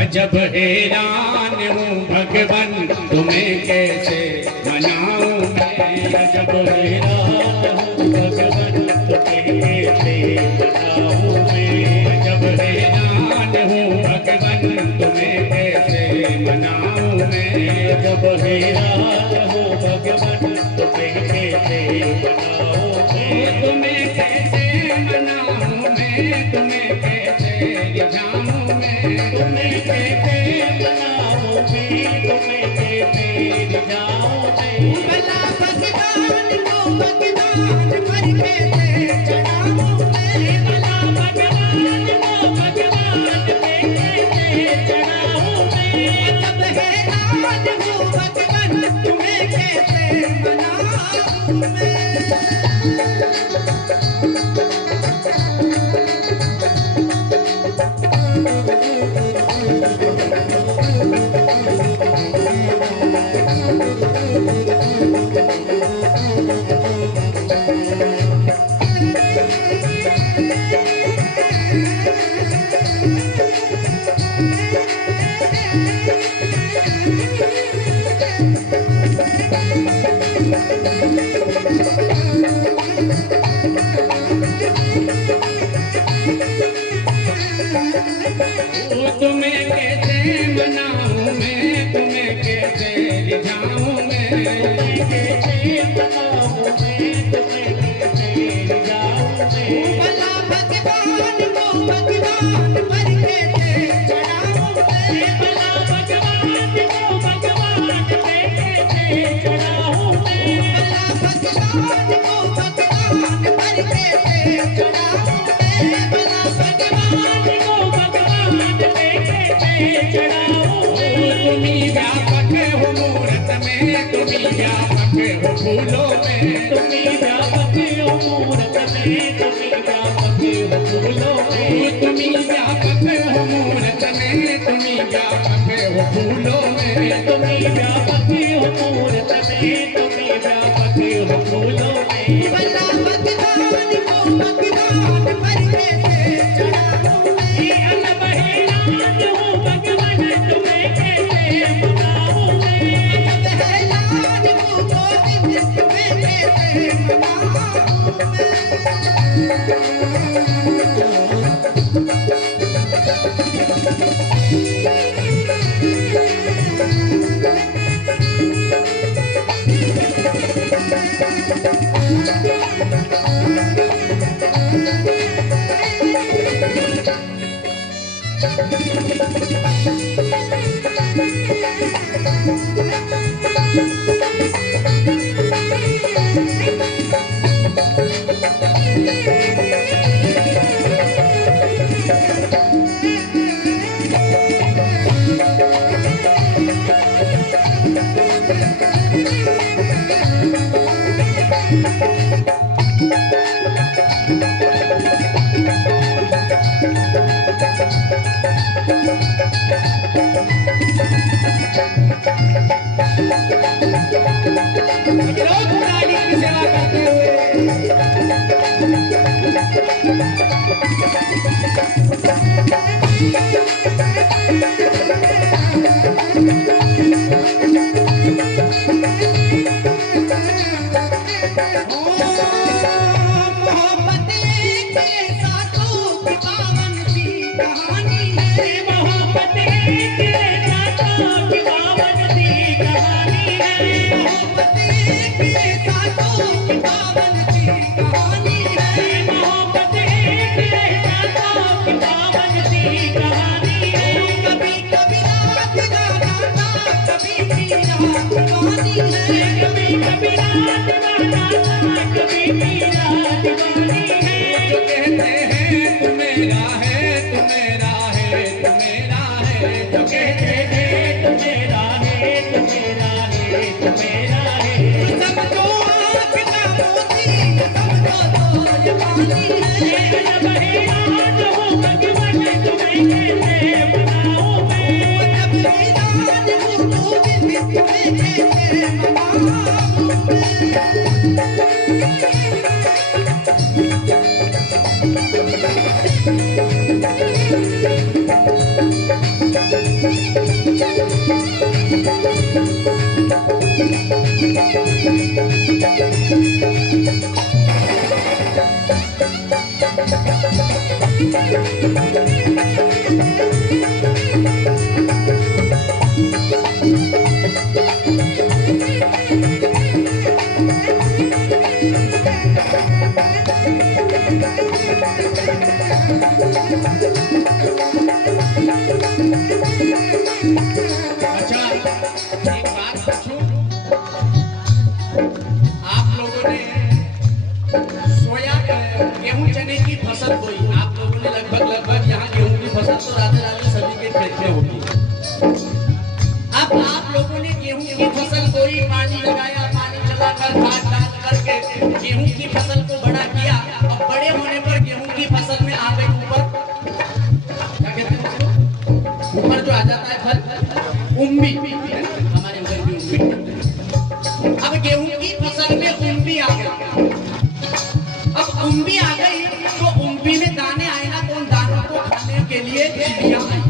अजब हैरान हूँ भगवान, तुम्हें कैसे मनाऊं मैं। अजब हैरान हूँ भगवान, तुम्हें कैसे मनाऊं मैं। अजब हैरान हूँ भगवान, तुम्हें कैसे मनाऊं मैं। अजब हैरान हूँ भगवान, तुम्हें कैसे मनाऊं मैं। तुम्हें कैसे मनाऊं मैं, तुम्हें कैसे रिझाऊं मैं। तुम्हें कैसे मनाऊं मैं, तुम्हें कैसे रिझाऊं मैं। भला भगवान को भगवान पर कैसे चढ़ाऊं मैं। भला भगवान को भगवान पे कैसे चढ़ाऊं मैं। जब हैरान हूँ भगवान, तुम्हें कैसे मनाऊं मैं। तुम्हें कैसे मनाऊं मैं, तुम्हें कैसे रिझाऊं मैं। कैसे मनाऊं मैं, तुम्हें कैसे रिझाऊं मैं। भला भगवान को भगवान पर कैसे चढ़ाऊं मैं। भला भगवान को भगवान पे कैसे चढ़ाऊं मैं। भला भगवान को भगवान पर कैसे चढ़ाऊं मैं। भला भगवान को भगवान पे कैसे चढ़ाऊं। तुम्ही व्यापक हो मूरत में, तुम्ही व्यापक हो फूल हो मूरत में, तुम्ही व्यापक हो फूलों में, तुम्ही व्यापक हो मूरत में, तुम्ही व्यापक हो फूलों में, तुम्ही व्यापक हो मूरत में, तुम्ही व्यापक हो फूलों में। भला भगवान को भगवान पर कैसे चढ़ाऊं मैं, ये अनबहिराज हूँ भगवान तुम्हें कैसे मनाऊं मैं, बहलान को गोविंद तुम्हें कैसे मनाऊं रोज रानी की सेवा करते हुए मोहब्बत के साथों की पावन सी कहानी है, मोहब्बत के साथों की पावन सी कहानी है, मोहब्बत के साथों की पावन सी कहानी है, मोहब्बत के साथों की पावन सी कहानी है। कभी कभी रात गाना था, कभी भी रात गानी है, कभी कभी रात गाना था, कभी भी रात गानी है। जो कहते हैं तू मेरा है, तू मेरा है, तू मेरा है, जो कहते हैं तू मेरा है, तू मेरा है, तू मेरा है। समझो आँख का मोती, समझो तो ये पानी है, अनबहिराज हूँ भगवान तुम्हें कैसे मनाऊं मैं, जब मैदान हूँ गोविंद तुम्हें कैसे मनाऊं मैं। अच्छा एक बात पूछूं, आप लोगों ने सोया गेहूं चने की फसल बोई, आप लोगों ने लगभग यहाँ गेहूं की फसल तो राधे सभी के खेत में होगी। अब आप लोगों ने गेहूं की फसल बोई, पानी लगाया, पानी चलाकर खाद डाल करके गेहूं की फसल को बड़ा किया, अब बड़े होने पर गेहूं की फसल में आ गई ऊपर, क्या कहते हैं उसको, ऊपर जो आ जाता है फल, उम्मी, हमारे उधर भी उम्मी। अब गेहूं की फसल में उम्मी आ गई, अब उम्मी आ गई तो उम्मी में दाने आए ना, तो उन दानों को खाने के लिए चिड़िया आई,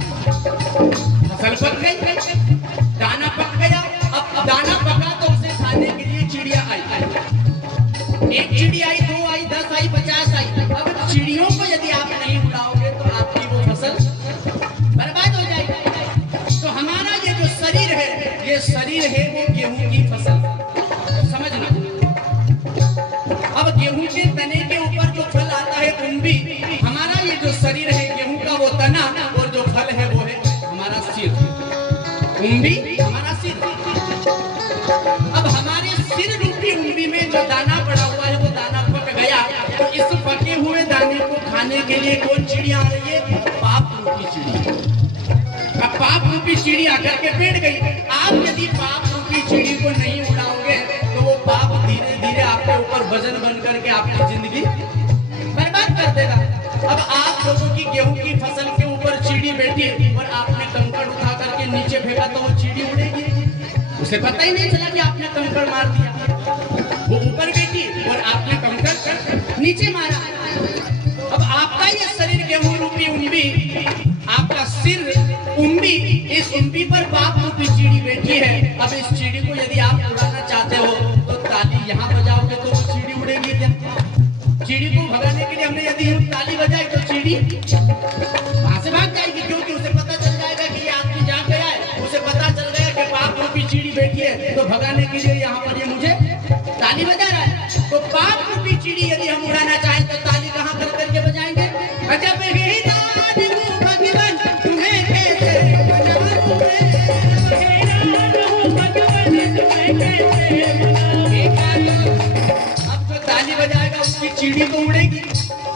फसल पक गई, दाना पक गया, अब दाना पका तो उसे खाने के लिए चिड़िया आई, एक चिड़िया आई, 2 आई, 10 आई, 50 आई। अब चिड़ियों को यदि आप नहीं उड़ाओगे तो आपकी वो फसल बर्बाद हो जाएगी। तो हमारा ये जो शरीर है, ये शरीर है वो गेहूं की फसल, समझना। अब गेहूं के तने के ऊपर जो फल आता है उम्बी, हमारा ये जो शरीर है गेहूं का वो तना, और जो फल है वो है हमारा सिर, उम्बी हमारा सिर। अब हमारे सिर रूपी उम्बी में जो दाना पड़ा हुआ है वो दाना पक गया, तो इस पके हुए दाने को खाने के लिए कौन चिड़िया आ रही है, पाप रूपी चिड़िया। अब पाप रूपी चिड़ी आकर के बैठ गई। आप यदि पाप रूपी चिड़ी को नहीं उड़ाओगे तो वो पाप धीरे धीरे आपके ऊपर और वजन बन करके आपकी जिंदगी बर्बाद कर देगा। अब आप लोगों की गेहूं की फसल के ऊपर चीड़ी बैठी और आपने कंकड़ उठा करके नीचे फेंका तो वो चीड़ी उड़ेगी, उसे पता ही नहीं चला कि आपने कंकड़ मार दिया। वो ऊपर बैठी और आपने कंकड़ नीचे मारा। अब आपका ये शरीर गेहूं रूपी उम्बी, आपका सिर उम्बी, इस उम्बी पर बाप रूपी चीड़ी बैठी है। अब इस चीड़ी को यदि आप उड़ाना चाहते हो तो ताली यहाँ बजाओगे तो वो चीड़ी उड़ेगी क्या? चीड़ी को भगाने के लिए हमने यदि हम ताली बजाई तो चीड़ी वहां से भाग जाएगी, क्योंकि उसे पता चल जाएगा कि ये आदमी जहाँ गया है, उसे पता चल गया कि बाप रूपी चीड़ी बैठी है, तो भगाने के लिए यहाँ पर ये मुझे ताली बजा रहा है। तो बाप रूपी चीड़ी यदि हम उड़ाना चाहें तो ताली कहाँ कर करके बजाएंगे? अजब है भगवान तुम्हें कैसे बनाऊं अब जो ताली बजाएगा उसकी चीड़ी तो उड़ेगी,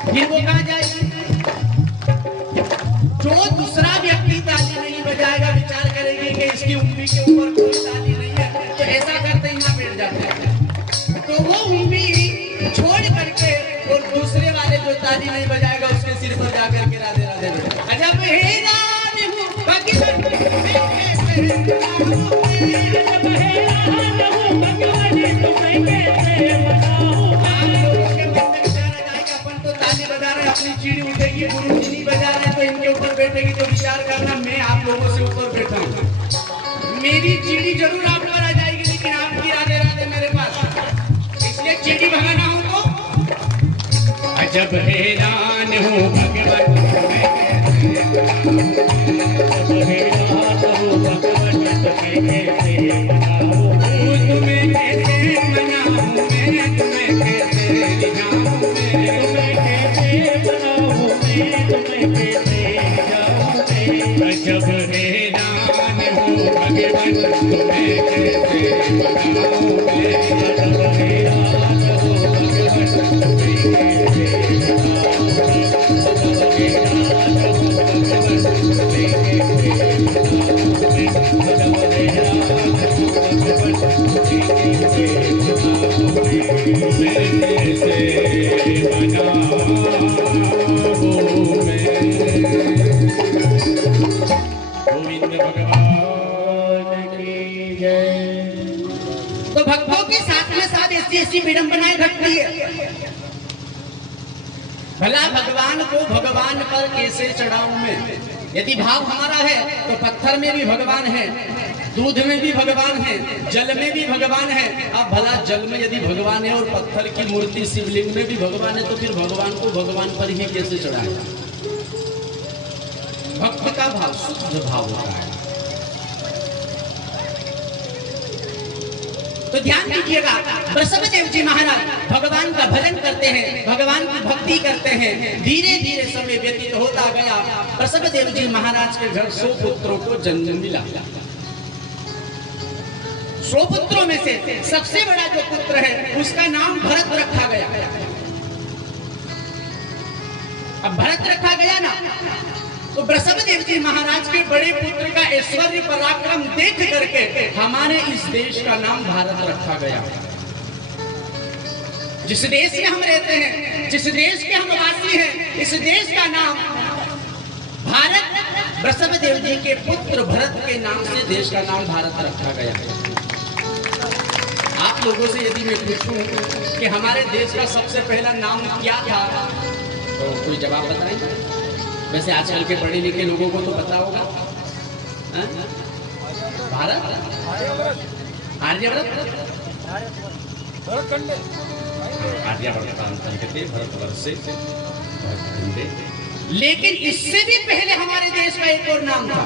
फिर वो कहाँ जाएगी? जो दूसरा व्यक्ति ताली नहीं बजाएगा, विचार करेगी कि इसकी उंगली के ऊपर कोई ताली नहीं है, तो ऐसा करते ही यहाँ बैठ जाते हैं। तो वो उंगली छोड़ करके और दूसरे वाले जो ताली नहीं बजाएगा उसके सिर पर जाकर के राधे राधे अजब हे राधे हूँ भगवान अपन तो ताली बजा रहे, अपनी चीड़ी उठेगी, गुरु जी नहीं बजा रहे तो इनके ऊपर बैठेगी, तो विचार करना मैं आप लोगों से ऊपर बैठा हूँ। मेरी चीड़ी जरूर आप पर आ जाएगी, लेकिन आपकी राधे राधे मेरे पास, इसलिए चीड़ी भगाना हो तो अजब हैरान हूँ भगवान तुम्हें कैसे मनाऊं, मैं तुम्हें कैसे रिझाऊं, अजब हैरान हूँ भगवान तुम्हें कैसे मनाऊं, अजब हैरान हूँ तो भक्तों के साथ में साथ ऐसी विडंबनाएं घटती है। भला भगवान को भगवान पर कैसे चढ़ाऊं मैं? यदि भाव हमारा है तो पत्थर में भी भगवान है, दूध में भी भगवान है, जल में भी भगवान है। अब भला जल में यदि भगवान है और पत्थर की मूर्ति शिवलिंग में भी भगवान है, तो फिर भगवान को भगवान पर ही कैसे चढ़ाएं? भक्त का भाव शुद्ध भाव होता है। तो ध्यान दीजिएगा, वृषभदेव जी महाराज भगवान का भजन करते हैं, भगवान की भक्ति करते हैं। धीरे धीरे समय व्यतीत होता गया। वृषभदेव जी महाराज के घर 100 पुत्रों को जन्म मिला। 100 पुत्रों में से सबसे बड़ा जो पुत्र है उसका नाम भरत रखा गया। अब भरत रखा गया ना, तो वृषभदेव जी महाराज के बड़े पुत्र का ऐश्वर्य पराक्रम देख करके हमारे इस देश का नाम भारत रखा गया। जिस देश में हम रहते हैं, जिस देश के हम वासी हैं, इस देश का नाम भारत वृषभदेव जी के पुत्र भरत के नाम से देश का नाम भारत रखा गया। आप लोगों से यदि मैं पूछूं कि हमारे देश का सबसे पहला नाम क्या था, तो कोई जवाब बताएंगे? वैसे आजकल के पढ़े लिखे लोगों को तो पता होगा। भारत, आर्यव्रत, आर्यवर्त भारतवर्ष से। लेकिन इससे भी पहले हमारे देश का एक और नाम था।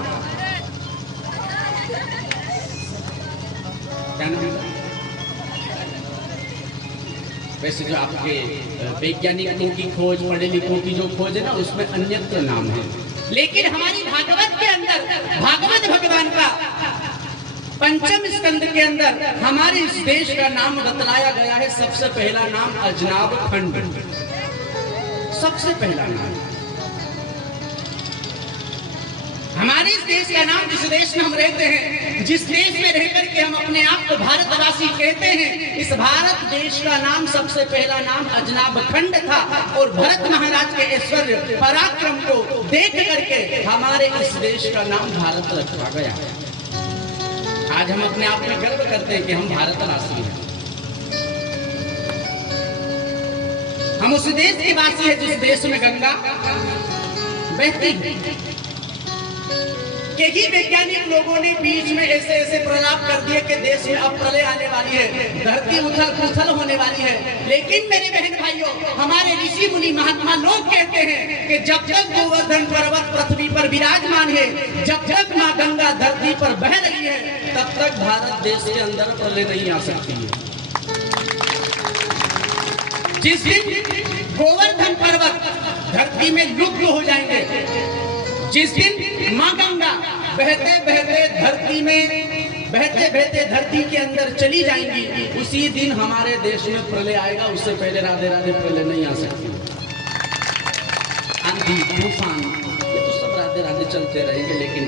क्या नाम था? वैसे जो आपके वैज्ञानिकों की खोज, पढ़े लिखों की जो खोज है ना, उसमें अन्यत्र नाम है। लेकिन हमारी भागवत के अंदर, भागवत भगवान का पंचम स्कंद के अंदर हमारे इस देश का नाम बतलाया गया है। सबसे पहला नाम अजनाब खंड, सबसे पहला नाम हमारे इस देश का नाम, जिस देश में हम रहते हैं, जिस देश में रहकर के हम अपने आप को भारतवासी कहते हैं, इस भारत देश का नाम सबसे पहला नाम अजनाब खंड था। और भरत महाराज के ऐश्वर्य पराक्रम को देख करके हमारे इस देश का नाम भारत रखा गया। आज हम अपने आप में गर्व करते हैं कि हम भारतवासी हैं। हम उस देश के वासी हैं जिस देश में गंगा बहती है। यही वैज्ञानिक लोगों ने बीच में ऐसे ऐसे प्रलाप कर दिए कि देश में अब प्रलय आने वाली है, धरती उथल पुथल होने वाली है। लेकिन मेरे बहन भाइयों, हमारे ऋषि मुनि महात्मा लोग कहते हैं कि जब तक गोवर्धन पर्वत पृथ्वी पर विराजमान है, जब तक माँ गंगा धरती पर बह रही है, तब तक भारत देश के अंदर प्रलय नहीं आ सकती है। जिस दिन गोवर्धन पर्वत धरती में लुप्त हो जाएंगे, जिस दिन माँ गंगा बहते बहते धरती में बहते बहते धरती के अंदर चली जाएंगी, उसी दिन हमारे देश में प्रलय आएगा। उससे पहले राधे राधे प्रलय नहीं आ सकती। आंधी तूफान ये तो सब राधे राधे चलते रहेंगे, लेकिन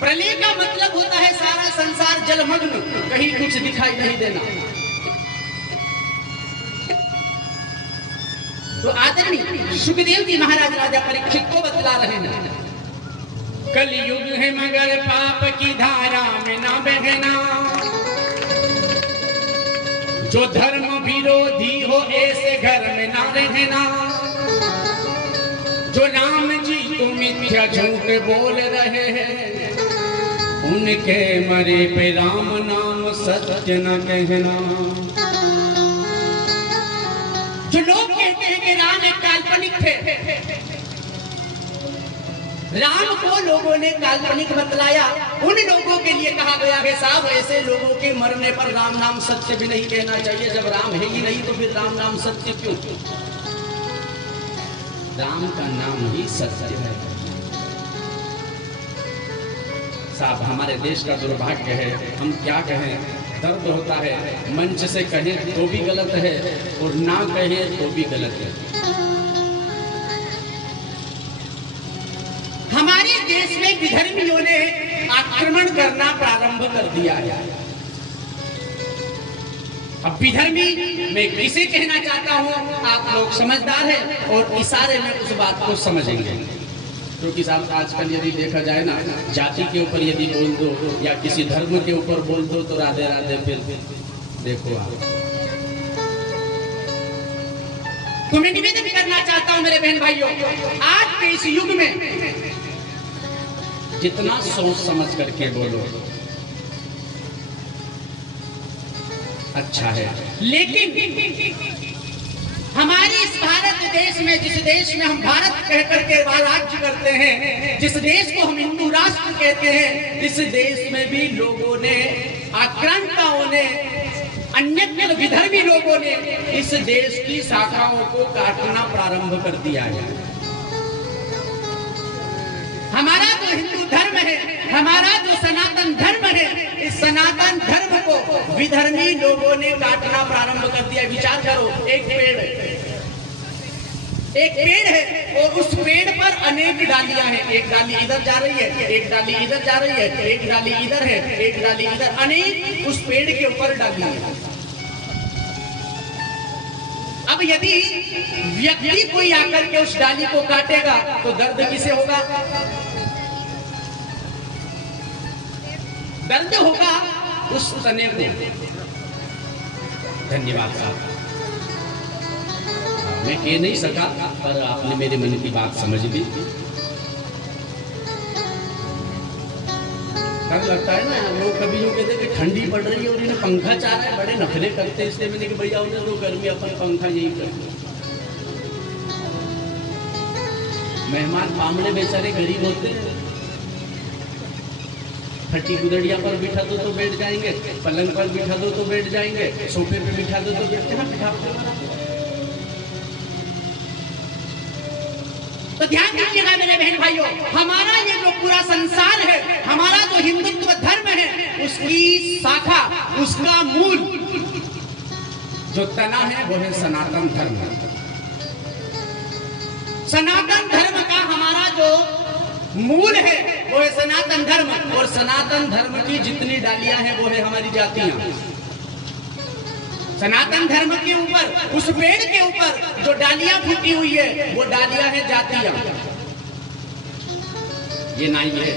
प्रलय का मतलब होता है सारा संसार जलमग्न, कहीं कुछ दिखाई नहीं देना। तो आदरणीय सुखदेव जी महाराज राजा परीक्षित को बतला रहे हैं, कलयुग है मगर पाप की धारा में ना बहना, जो धर्म विरोधी हो ऐसे घर में ना रहना, जो राम जी को मिथ्या झूठ बोल रहे हैं, उनके मरे पे राम नाम सत्य न कहना। जो लोग कहते हैं कि राम एक काल्पनिक थे, राम को लोगों ने काल्पनिक बतलाया, उन लोगों के लिए कहा गया है साहब ऐसे लोगों के मरने पर राम नाम सत्य भी नहीं कहना चाहिए। जब राम है ही नहीं तो फिर राम नाम सत्य क्यों? राम का नाम ही सत्य है साहब। हमारे देश का दुर्भाग्य है, हम क्या कहें, दर्द होता है। मंच से कहें तो भी गलत है और ना कहें तो भी गलत है। हमारे देश में विधर्मियों ने आक्रमण करना प्रारंभ कर दिया है। अब विधर्मी मैं किसे कहना चाहता हूं, आप लोग समझदार हैं और इशारे में उस बात को समझेंगे। क्योंकि साहब आजकल यदि देखा जाए ना, जाति के ऊपर यदि बोल दो या किसी धर्म के ऊपर बोल दो तो राधे राधे फिर देखो आप। तो मैं निवेदन करना चाहता हूं मेरे बहन भाइयों, आज के इस युग में जितना सोच समझ करके बोलो अच्छा है, लेकिन हमारे इस भारत देश में, जिस देश में हम भारत कहकर के राज्य करते हैं, जिस देश को हम हिंदू राष्ट्र कहते हैं, इस देश में भी लोगों ने, आक्रांताओं ने, अन्य विधर्मी लोगों ने इस देश की शाखाओं को काटना प्रारंभ कर दिया है। हमारा जो हिंदू धर्म है, हमारा जो सनातन धर्म है, इस सनातन धर्म को विधर्मी लोगों ने काटना प्रारंभ कर दिया। विचार करो, एक पेड़ है और उस पेड़ पर अनेक डालियां हैं। एक डाली इधर जा रही है, एक डाली इधर जा रही है, एक डाली इधर है, एक डाली इधर, अनेक उस पेड़ के ऊपर डाली है। अब यदि व्यक्ति कोई आकर के उस डाली को काटेगा तो दर्द किसे होगा? दर्द होगा उस तने को। धन्यवाद साहब, मैं कह नहीं सका पर आपने मेरे मन की बात समझ ली। डर लगता है ना, लोग कभी यूँ कहते कि ठंडी पड़ रही है और इन्हें पंखा चाह रहा है, बड़े नखरे करते हैं। इसलिए मैंने कि भैया उन्हें तो गर्मी अपन पंखा यही करते। मेहमान पामड़े बेचारे गरीब होते हैं, फटी गुदड़िया पर बिठा दो तो बैठ जाएंगे, पलंग पर बिठा दो तो बैठ जाएंगे, सोफे पे बिठा दो तो बैठ जाएंगे। तो ध्यान दीजिएगा मेरे बहन भाइयों, हमारा ये जो पूरा संसार है, हमारा जो हिंदुत्व धर्म है, उसकी शाखा, उसका मूल जो तना है वो है सनातन धर्म। सनातन धर्म का हमारा जो मूल है वो है सनातन धर्म, और सनातन धर्म की जितनी डालियां हैं वो है हमारी जातियां। सनातन धर्म के ऊपर, उस पेड़ के ऊपर जो डालियां फूटी हुई है वो डालियां हैं जातियां। ये नाई है,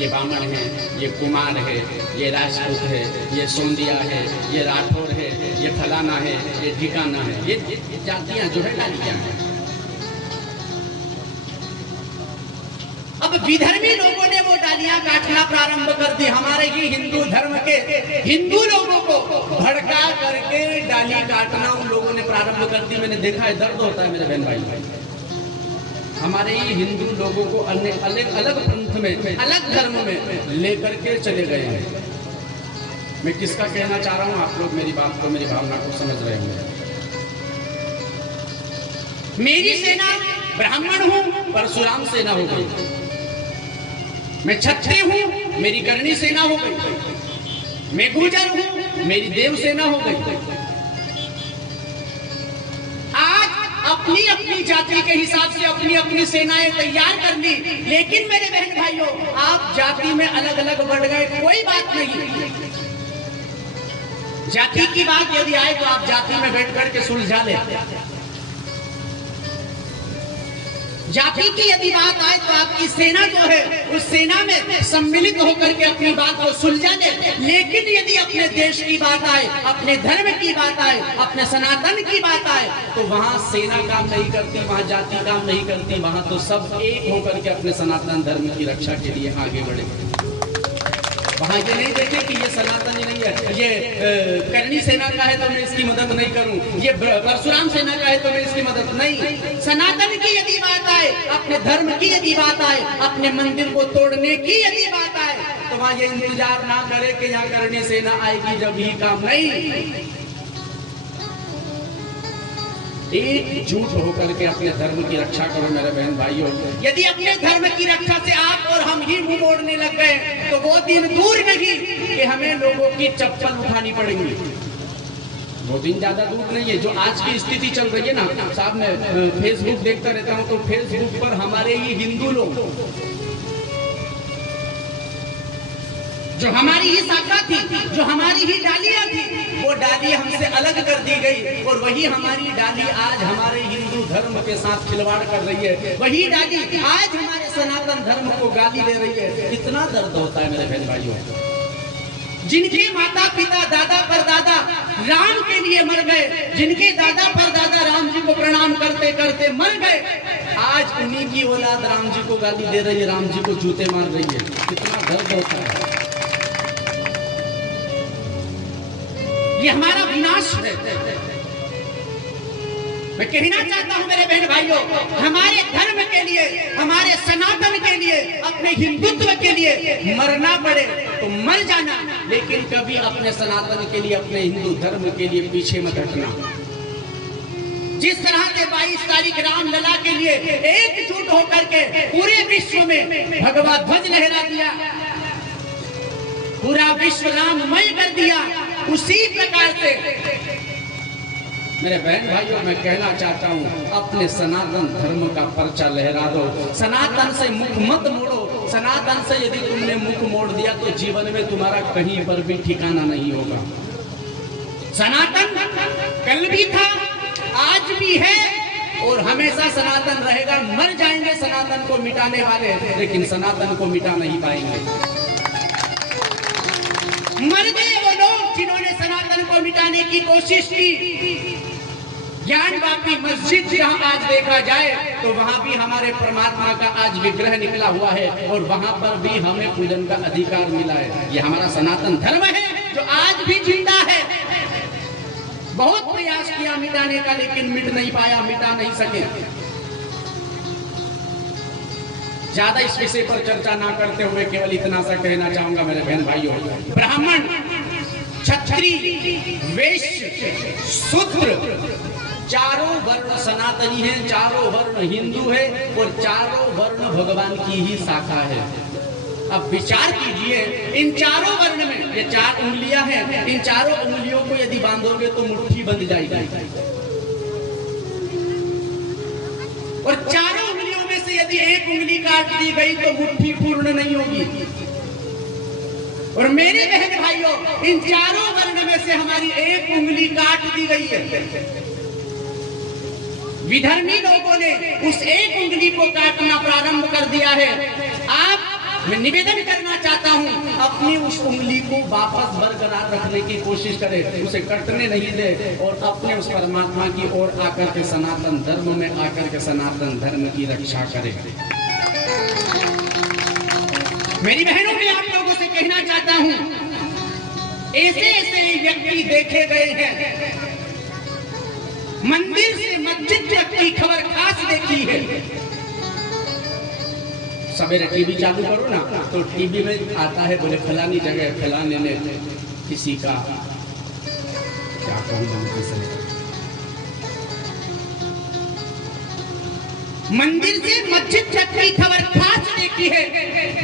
ये बामण है, ये कुमार है, ये राजपूत है, ये सोंदिया है, ये राठौर है, ये फलाना है, ये ठिकाना है, ये जातियां जो है डालियां हैं। अब विधर्मी लोगों ने वो डालियां काटना प्रारंभ कर दी। हमारे ही हिंदू धर्म के हिंदू लोगों को भड़का करके डाली काटना उन लोगों ने प्रारंभ कर दी। मैंने देखा है, दर्द होता है मेरे बहन भाई। हमारे ही हिंदू लोगों को अलग अलग पंथ में, अलग धर्म में लेकर के चले गए हैं। मैं किसका कहना चाह रहा हूं, आप लोग मेरी बात को, मेरी भावना को समझ रहे होंगे। मेरी सेना ब्राह्मण हूं, परशुराम सेना हो गई। मैं क्षत्रिय हूं, मेरी करणी सेना हो गई। मैं गुर्जर हूं, मेरी देव सेना हो गई। आज अपनी अपनी जाति के हिसाब से अपनी अपनी सेनाएं तैयार कर ली, लेकिन मेरे बहन भाइयों, आप जाति में अलग अलग बढ़ गए, कोई बात नहीं। जाति की बात यदि आए तो आप जाति में बैठ करके सुलझा ले। जाति की यदि बात आए तो आपकी सेना जो है उस सेना में सम्मिलित होकर के अपनी बात को सुलझा ले। लेकिन यदि अपने देश की बात आए, अपने धर्म की बात आए, अपने सनातन की बात आए, तो वहां सेना काम नहीं करती, वहां जाति काम नहीं करती। वहां तो सब एक होकर के अपने सनातन धर्म की रक्षा के लिए आगे बढ़े। वहां ये नहीं देखे कि ये सनातनी नहीं है, ये करणी सेना का है तो मैं इसकी मदद नहीं करूं, ये परशुराम सेना का है तो मैं इसकी मदद नहीं। सनातन की यदि बात आए, अपने धर्म की यदि बात आए, अपने मंदिर को तोड़ने की यदि बात आए, तो वहां ये इंतजार ना करे कि यहाँ करणी सेना आएगी जब ही काम। नहीं, एकजुट होकर के अपने धर्म की रक्षा करो मेरे बहन भाइयों। यदि अपने धर्म की रक्षा से आप और हम ही मुंह मोड़ने लग गए तो वो दिन दूर नहीं कि हमें लोगों की चप्पल उठानी पड़ेगी। वो दिन ज्यादा दूर नहीं है। जो आज की स्थिति चल रही है ना साहब, मैं फेसबुक देखता रहता हूँ तो फेसबुक पर हमारे ही हिंदू लोग, जो हमारी ही शाखा थी, जो हमारी ही डालियां थी, वो डाली हमसे अलग कर दी गई, और वही हमारी डाली आज हमारे हिंदू धर्म के साथ खिलवाड़ कर रही है। वही डाली आज हमारे सनातन धर्म को गाली दे रही है। इतना दर्द होता है मेरे बहन भाइयों। जिनके माता पिता, दादा परदादा राम के लिए मर गए, जिनके दादा परदादा राम जी को प्रणाम करते करते मर गए, आज उन्हीं की औलाद राम जी को गाली दे रही है, राम जी को जूते मार रही है। कितना दर्द होता है। ये हमारा विनाश है। मैं कहना चाहता हूं मेरे बहन भाइयों, हमारे धर्म के लिए, हमारे सनातन के लिए, अपने हिंदुत्व के लिए मरना पड़े तो मर जाना, लेकिन कभी अपने सनातन के लिए, अपने हिंदू धर्म के लिए पीछे मत हटना। जिस तरह से 22 तारीख रामलला के लिए एकजुट होकर के पूरे विश्व में भगवा ध्वज लहरा दिया, पूरा विश्व राममय कर दिया, उसी प्रकार से मेरे बहन भाइयों मैं कहना चाहता हूं, अपने सनातन धर्म का पर्चा लहरा दो। सनातन से मुख मत मोड़ो। सनातन से यदि तुमने मुख मोड़ दिया तो जीवन में तुम्हारा कहीं पर भी ठिकाना नहीं होगा। सनातन कल भी था, आज भी है और हमेशा सनातन रहेगा। मर जाएंगे सनातन को मिटाने वाले, लेकिन सनातन को मिटा नहीं पाएंगे। मर गए वो लोग जिन्होंने सनातन को मिटाने की कोशिश की। ज्ञान बापी मस्जिद जहां आज देखा जाए तो वहां भी हमारे परमात्मा का आज विग्रह निकला हुआ है, और वहां पर भी हमें पूजन का अधिकार मिला है। ये हमारा सनातन धर्म है जो आज भी जिंदा है। बहुत प्रयास किया मिटाने का, लेकिन मिट नहीं पाया, मिटा नहीं सके। ज्यादा इस विषय पर चर्चा ना करते हुए केवल इतना सा कहना चाहूंगा मेरे बहन भाइयों, ब्राह्मण, क्षत्रिय, वैश्य, शूद्र, चारों वर्ण सनातनी हैं, चारों वर्ण हिंदू है, और चारों वर्ण भगवान की ही शाखा है। अब विचार कीजिए, इन चारों वर्ण में ये 4 उंगलियां हैं, इन चारों उंगलियों को यदि बांधोगे तो मुट्ठी बंध जाएगी, और चारों उंगलियों में से यदि एक उंगली काट दी गई तो मुट्ठी पूर्ण नहीं होगी। और मेरे बहन भाइयों, इन चारों वर्ण में से हमारी एक उंगली काट दी गई है। विधर्मी लोगों ने उस एक उंगली को काटना प्रारंभ कर दिया है। मैं निवेदन करना चाहता हूं, अपनी उस उंगली को वापस बरकरार रखने की कोशिश करें, उसे कटने नहीं दे और अपने उस परमात्मा की ओर आकर के सनातन धर्म में आकर के सनातन धर्म की रक्षा करें। मेरी बहनों, मैं आप लोगों से कहना चाहता हूं, ऐसे ऐसे व्यक्ति देखे गए हैं, मंदिर से मस्जिद तक की खबर खास देखी है। सवेरे टीवी चालू करो ना तो टीवी में आता है, बोले फलानी जगह फलाने ने किसी का क्या कहूं, मंदिर से मस्जिद तक की खबर खास देखी है।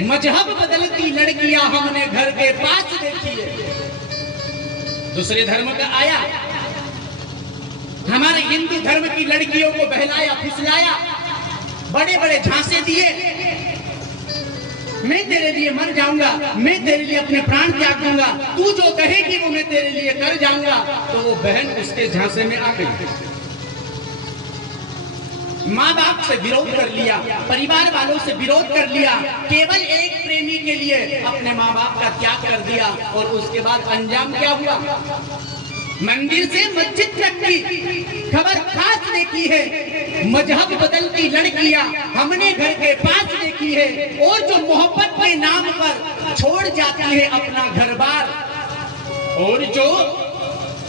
मजहब बदलती लड़कियां हमने घर के पास देखी है। दूसरे धर्म का आया, हमारे हिंदू धर्म की लड़कियों को बहलाया फुसलाया, बड़े बड़े झांसे दिए, मैं तेरे लिए मर जाऊंगा, मैं तेरे लिए अपने प्राण त्याग दूंगा, तू जो कहेगी वो मैं तेरे लिए कर जाऊंगा। तो वो बहन उसके झांसे में आ गई, माँ बाप से विरोध कर लिया, परिवार वालों से विरोध कर लिया, केवल एक प्रेमी के लिए अपने माँ बाप का त्याग कर दिया। और उसके बाद अंजाम क्या हुआ? मंदिर से मस्जिद तक की खबर खास देखी है। मजहब बदलती लड़कियां हमने घर के पास देखी है। और जो मोहब्बत के नाम पर छोड़ जाती है अपना घर बार, और जो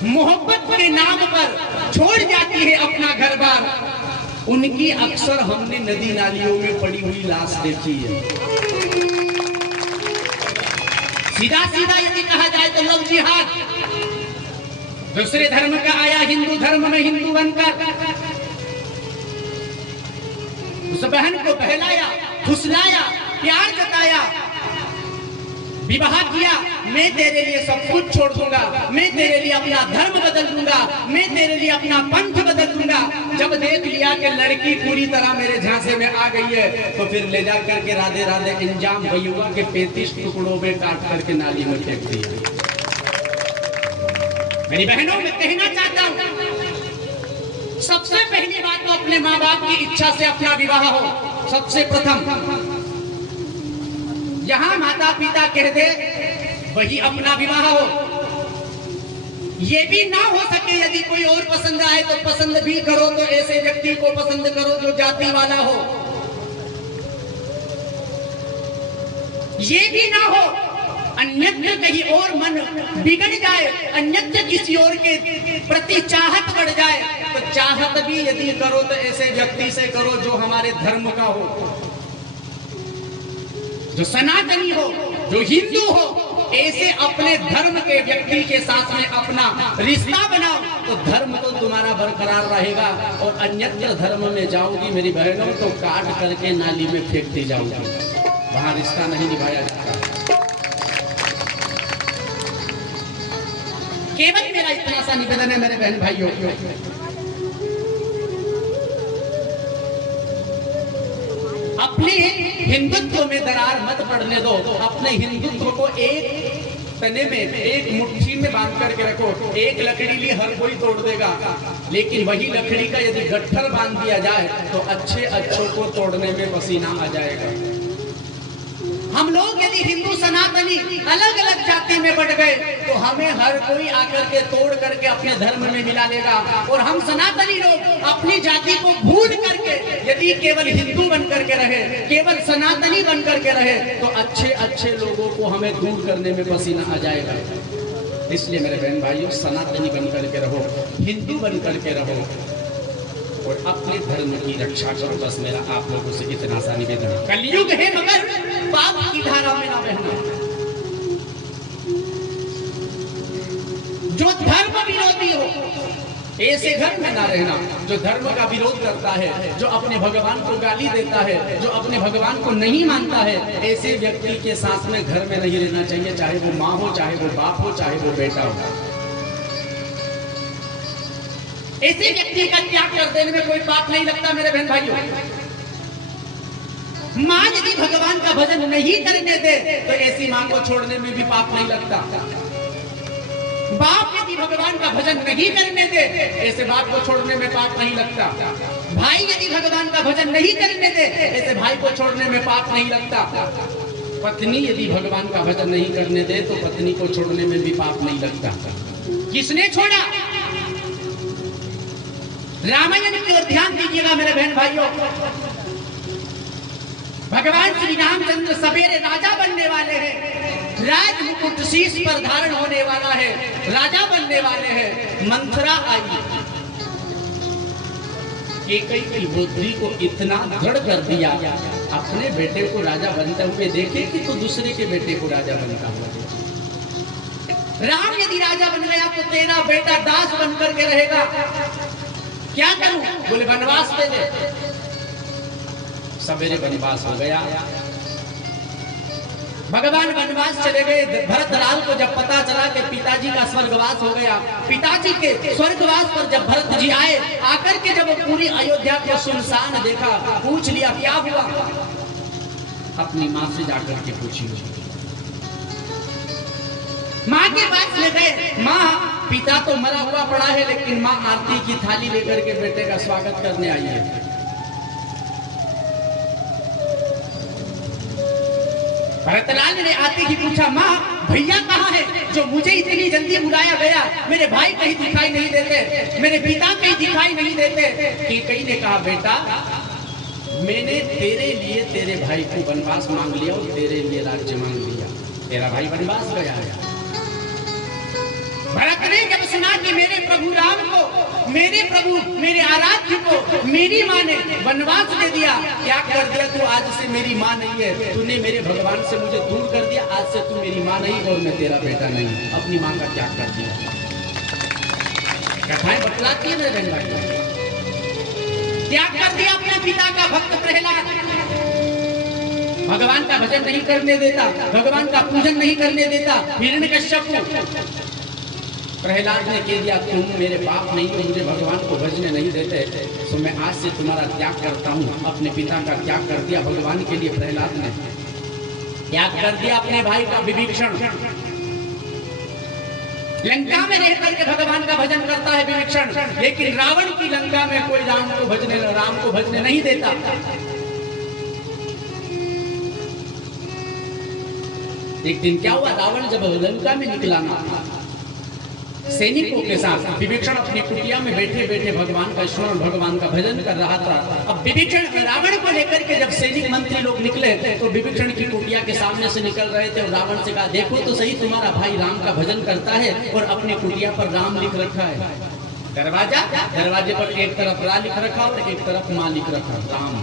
मोहब्बत के नाम पर छोड़ जाती है अपना घर बार, उनकी अक्सर हमने नदी नालियों में पड़ी हुई लाश देखी है। सीधा सीधा यदि कहा जाए तो लव जिहाद। दूसरे धर्म का आया, हिंदू धर्म में हिंदू बनकर उस बहन को बहलाया, फुसलाया, प्यार जताया, विवाह किया, मैं तेरे लिए सब कुछ छोड़ दूंगा, मैं तेरे लिए अपना धर्म बदल दूंगा, मैं तेरे लिए अपना पंथ बदल दूंगा। जब देख लिया कि लड़की पूरी तरह मेरे झांसे में आ गई है, तो फिर ले जा करके राधे राधे इंजाम वही हुआ कि 35 टुकड़ों में काट करके नाली में फेंक दिया। मेरी बहनों, मैं कहना चाहता हूं, सबसे पहली बात तो अपने माँ बाप की इच्छा से अपना विवाह हो। सबसे प्रथम जहां माता पिता कह दे वही अपना विवाह हो। ये भी ना हो सके यदि कोई और पसंद आए तो पसंद भी करो, तो ऐसे व्यक्ति को पसंद करो जो जाति वाला हो। ये भी ना हो अन्यत्र कहीं और मन बिगड़ जाए, अन्यत्र किसी और के प्रति चाहत बढ़ जाए, तो चाहत भी यदि करो तो ऐसे व्यक्ति से करो जो हमारे धर्म का हो, जो सनातनी हो, जो हिंदू हो। ऐसे अपने धर्म के व्यक्ति के साथ में अपना रिश्ता बनाओ तो धर्म तो तुम्हारा बरकरार रहेगा। और अन्यत्र धर्म में जाओगी मेरी बहनों तो काट करके नाली में फेंकती जाओगी, वहां रिश्ता नहीं निभाया जाता। केवल मेरा इतना सा निवेदन है मेरे बहन भाइयों, अपने हिंदुत्व में दरार मत पड़ने दो। अपने हिंदुत्व को एक तने में, एक मुट्ठी में बांध करके रखो। एक लकड़ी ली हर कोई तोड़ देगा, लेकिन वही लकड़ी का यदि गट्ठर बांध दिया जाए तो अच्छे अच्छों को तोड़ने में पसीना आ जाएगा। हम लोग यदि हिंदू सनातनी अलग अलग जाति में बढ़ गए तो हमें हर कोई आकर के तोड़ करके अपने धर्म में मिला लेगा। और हम सनातनी लोग अपनी जाति को भूल करके यदि केवल हिंदू बन करके रहे, केवल सनातनी बन करके रहे, तो अच्छे अच्छे लोगों को हमें दूर करने में पसीना आ जाएगा। इसलिए मेरे बहन भाइयों, सनातनी बन करके रहो, हिंदू बन करके रहो और अपने धर्म की रक्षा करो। बस मेरा आप लोगों से इतना सा निवेदन है। कलयुग है मगर पाप की धारा में ना बहना। जो धर्म विरोधी हो ऐसे घर में ना रहना। जो धर्म का विरोध करता है, जो अपने भगवान को गाली देता है, जो अपने भगवान को नहीं मानता है, ऐसे व्यक्ति के साथ में घर में नहीं रहना चाहिए, चाहे वो माँ हो, चाहे वो बाप हो, चाहे वो बेटा हो। ऐसे व्यक्ति का त्याग कर देने में कोई पाप नहीं लगता मेरे बहन भाइयों। माँ यदि भगवान का भजन नहीं करने दे तो ऐसी माँ को छोड़ने में भी पाप नहीं लगता। बाप यदि भगवान का भजन नहीं करने दे ऐसे बाप को छोड़ने में पाप नहीं लगता। भाई यदि भगवान का भजन नहीं करने दे ऐसे भाई को छोड़ने में पाप नहीं लगता। पत्नी यदि भगवान का भजन नहीं करने दे तो पत्नी को छोड़ने में भी पाप नहीं लगता। किसने छोड़ा? रामायण की ओर ध्यान दीजिएगा मेरे बहन भाइयों। भगवान श्री रामचंद्र सवेरे राजा बनने वाले हैं, राज मुकुट शीश पर धारण होने वाला है, राजा बनने वाले हैं। मंथरा आई, कैकेयी की बुद्धि को इतना दृढ़ कर दिया, अपने बेटे को राजा बनते हुए देखे कि तो दूसरे के बेटे को राजा बनता हुआ देखे। राम यदि राजा बन गया तो तेरा बेटा दास बनकर के रहेगा, क्या करूं? बोले वनवास दे दे। सवेरे वनवास हो गया, भगवान वनवास चले गए। भरतलाल को जब पता चला कि पिताजी का स्वर्गवास हो गया, पिताजी के स्वर्गवास पर जब भरत जी आए, आकर के जब पूरी अयोध्या को सुनसान देखा, पूछ लिया क्या हुआ? अपनी माँ से जाकर के पूछी। माँ के पास ले गए। माँ, पिता तो मरा हुआ पड़ा है, लेकिन माँ आरती की थाली लेकर के बेटे का स्वागत करने आई है। भरतलाल ने आते ही पूछा, माँ भैया कहाँ है जो मुझे इतनी जल्दी बुलाया गया? मेरे भाई कहीं दिखाई नहीं देते, मेरे पिता कहीं दिखाई नहीं देते। कैकेयी ने कहा, बेटा मैंने तेरे लिए तेरे भाई को वनवास मांग लिया और तेरे लिए राज्य मांग लिया, तेरा भाई वनवास गया है। भरत ने जब सुना कि मेरे प्रभु राम को, मेरे प्रभु मेरे आराध्य को मेरी माँ ने वनवास दे दिया, क्या कर दिया? तू आज से मेरी माँ नहीं है, तूने मेरे भगवान से मुझे दूर कर दिया, आज से तू मेरी माँ नहीं और मैं तेरा बेटा नहीं। अपनी माँ का त्याग कर दिया। कथाएं बतलाती है मेरे बहन भाई, त्याग कर दिया अपने पिता का। भक्त प्रहलाद भगवान का भजन नहीं करने देता, भगवान का पूजन नहीं करने देता। हिरण्यकश्यप प्रहलाद ने कह दिया, तुम मेरे बाप नहीं हो, मुझे भगवान को भजने नहीं देते, तो मैं आज से तुम्हारा त्याग करता हूँ। अपने पिता का त्याग कर दिया भगवान के लिए। प्रहलाद ने त्याग कर दिया अपने भाई का विभीषण। लंका में रह करके भगवान का भजन करता है विभीषण, लेकिन रावण की लंका में कोई राम को भजने नहीं देता। एक दिन क्या हुआ, रावण जब लंका में निकला ना, सैनिकों के साथ विभीषण अपनी कुटिया में बैठे बैठे भगवान का स्मरण, भगवान का भजन कर रहा था। अब विभीषण रावण को लेकर के जब सैनिक मंत्री लोग निकले तो विभीषण की कुटिया के सामने से निकल रहे थे और रावण से कहा, देखो तो सही, तुम्हारा भाई राम का भजन करता है और अपनी कुटिया पर राम लिख रखा है। दरवाजे पर एक तरफ रा लिख रखा और एक तरफ माँ लिख रखा, राम।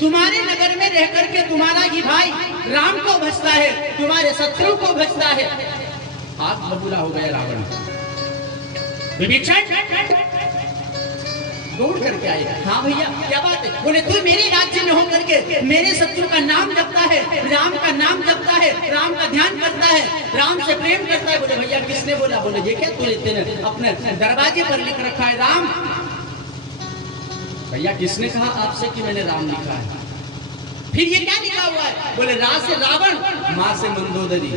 तुम्हारे नगर में रह करके तुम्हारा ही भाई राम को भजता है, तुम्हारे शत्रु को भजता है। हाथ बबूला हो गया रावण। विभीषण दौड़ करके आए, हाँ भैया क्या बात है? बोले, तू मेरे राज्य में होकर के मेरे शत्रु का नाम जपता है, राम का नाम जपता है, राम का ध्यान करता है, राम से प्रेम करता है। बोले, भैया किसने बोला? बोले, ये क्या तूने अपने दरवाजे पर लिख रखा है राम? भैया किसने कहा आपसे कि मैंने राम लिखा है? फिर ये क्या लिखा हुआ है? बोले, रा से रावण, माँ से मंदोदरी।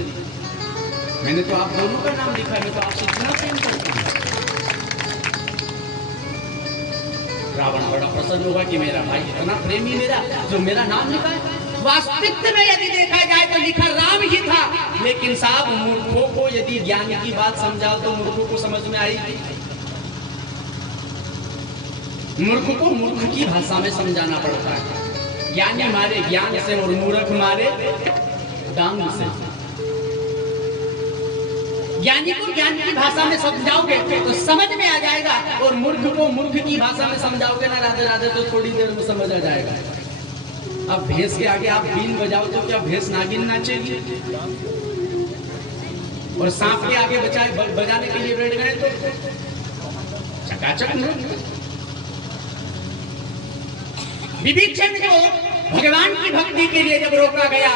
मैंने तो आप दोनों का नाम लिखा है, मैं तो आपसे इतना प्रेम करता हूँ। रावण बड़ा प्रसन्न होगा कि मेरा भाई इतना प्रेमी मेरा, जो मेरा नाम लिखा है। वास्तविक में यदि देखा जाए तो लिखा राम ही था, लेकिन साहब मूर्खों को यदि ज्ञान की बात समझाओ तो मूर्खों को समझ में आएगी। मूर्ख को मूर्ख की भाषा में समझाना पड़ता है। ज्ञानी मारे ज्ञान से और मूर्ख मारे डांग से। ज्ञानी को ज्ञान की भाषा में समझाओगे तो समझ में आ जाएगा, और मूर्ख को मूर्ख की भाषा में समझाओगे ना राधे राधे तो थोड़ी देर में समझ आ जाएगा। अब भैंस के आगे आप बीन बजाओ तो क्या भैंस नागिन नाचेगी? और सांप के आगे बजाने के लिए बैठ गए तो चकाचक नृत्य। विभीषण को भगवान की भक्ति के लिए जब रोका गया,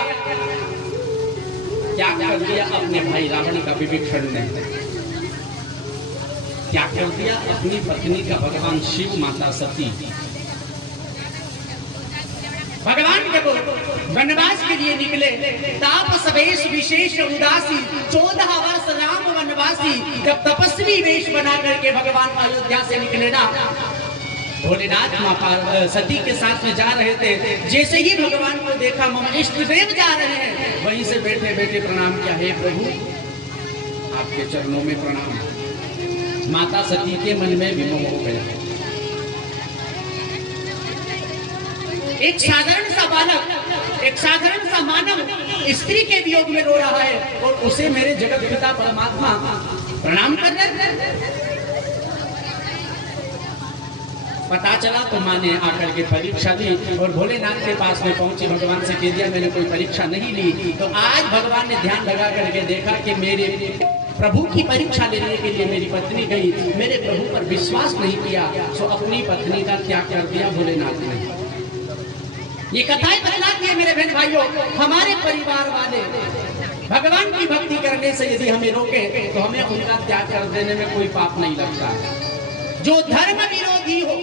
क्या कर दिया अपने भाई रावण का विभीषण ने? क्या कर दिया? अपनी पत्नी का भगवान शिव, माता सती भगवान जब वनवास के लिए निकले, तापस वेश विशेष उदासी, 14 वर्ष राम वनवासी, जब तपस्वी वेश बना करके भगवान अयोध्या से निकले ना, भोलेनाथ माँ सती के साथ में जा रहे थे। जैसे ही भगवान को देखा, मम इष्ट देव जा रहे हैं, वहीं से बैठे बैठे प्रणाम किया, हे प्रभु आपके चरणों में प्रणाम। माता सती के मन में विमोह हो गया। एक साधारण सा बालक, एक साधारण सा मानव स्त्री के वियोग में रो रहा है और उसे मेरे जगत पिता परमात्मा प्रणाम कर रहे। पता चला तो माँ ने आकर के परीक्षा ली और भोलेनाथ के पास में पहुंची, भगवान से कह दिया मैंने कोई परीक्षा नहीं ली। तो आज भगवान ने ध्यान लगा करके देखा कि मेरे प्रभु की परीक्षा लेने के लिए मेरी पत्नी गई, मेरे प्रभु पर विश्वास नहीं किया, सो अपनी पत्नी का त्याग कर दिया भोलेनाथ ने। ये कथाएं बतलाती है मेरे बहन भाइयों, हमारे परिवार वाले भगवान की भक्ति करने से यदि हमें रोके तो हमें उनका त्याग कर देने में कोई पाप नहीं लगता। जो धर्म विरोधी हो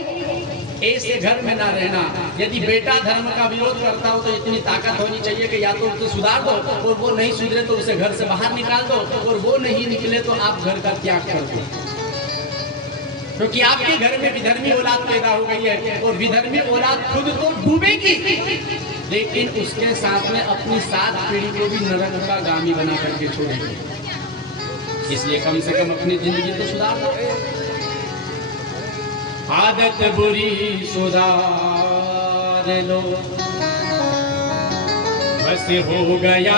ऐसे घर में ना रहना। यदि बेटा धर्म का विरोध करता हो तो इतनी ताकत होनी चाहिए कि या तो उसे सुधार दो, और वो नहीं सुधरे तो उसे घर से बाहर निकाल दो, और वो नहीं निकले तो आप घर का त्याग कर दो। क्योंकि आपके घर में विधर्मी औलाद पैदा हो गई है, और विधर्मी औलाद खुद तो डूबेगी, लेकिन उसके साथ में अपनी 7 पीढ़ी को भी नरक का गामी बना करके छोड़ेगी। इसलिए कम से कम अपनी जिंदगी तो सुधार दो। आदत बुरी सुधार लो, बस हो गया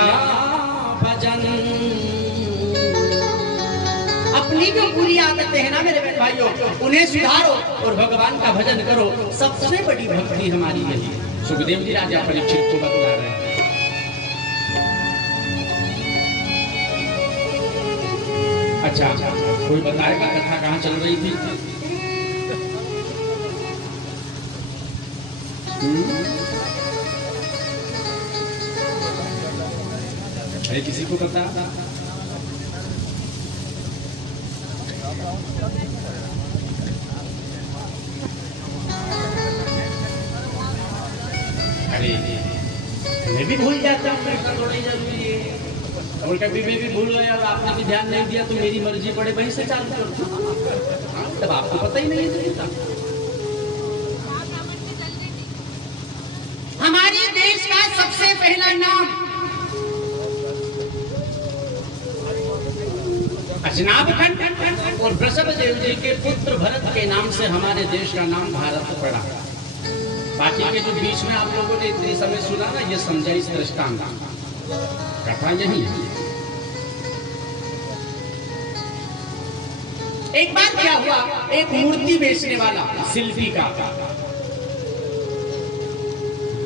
भजन। अपनी जो बुरी आदतें हैं ना मेरे बहन भाइयों, उन्हें सुधारो और भगवान का भजन करो। सबसे बड़ी भक्ति हमारी यही। सुखदेव जी राजा परीक्षित को बतला रहे हैं। अच्छा, कोई बताएगा कथा कहाँ चल रही थी? अरे किसी को पता? अरे मैं भी भूल जाता हूँ, थोड़ा ही जरूरी है। और कभी मैं भी भूल गया और आपने भी ध्यान नहीं दिया तो मेरी मर्जी पड़े वहीं से चालू कर। तब आपको पता ही नहीं है। हमारे देश का सबसे पहला नाम अजनाब खंड और वृषभदेव जी के पुत्र भरत के नाम से हमारे देश का नाम भारत पड़ा। बाकी के जो बीच में आप लोगों ने इतने समय सुना ना, ये समझा इस दृष्टांत कथा यही है। एक बार क्या हुआ, एक मूर्ति बेचने वाला शिल्पी का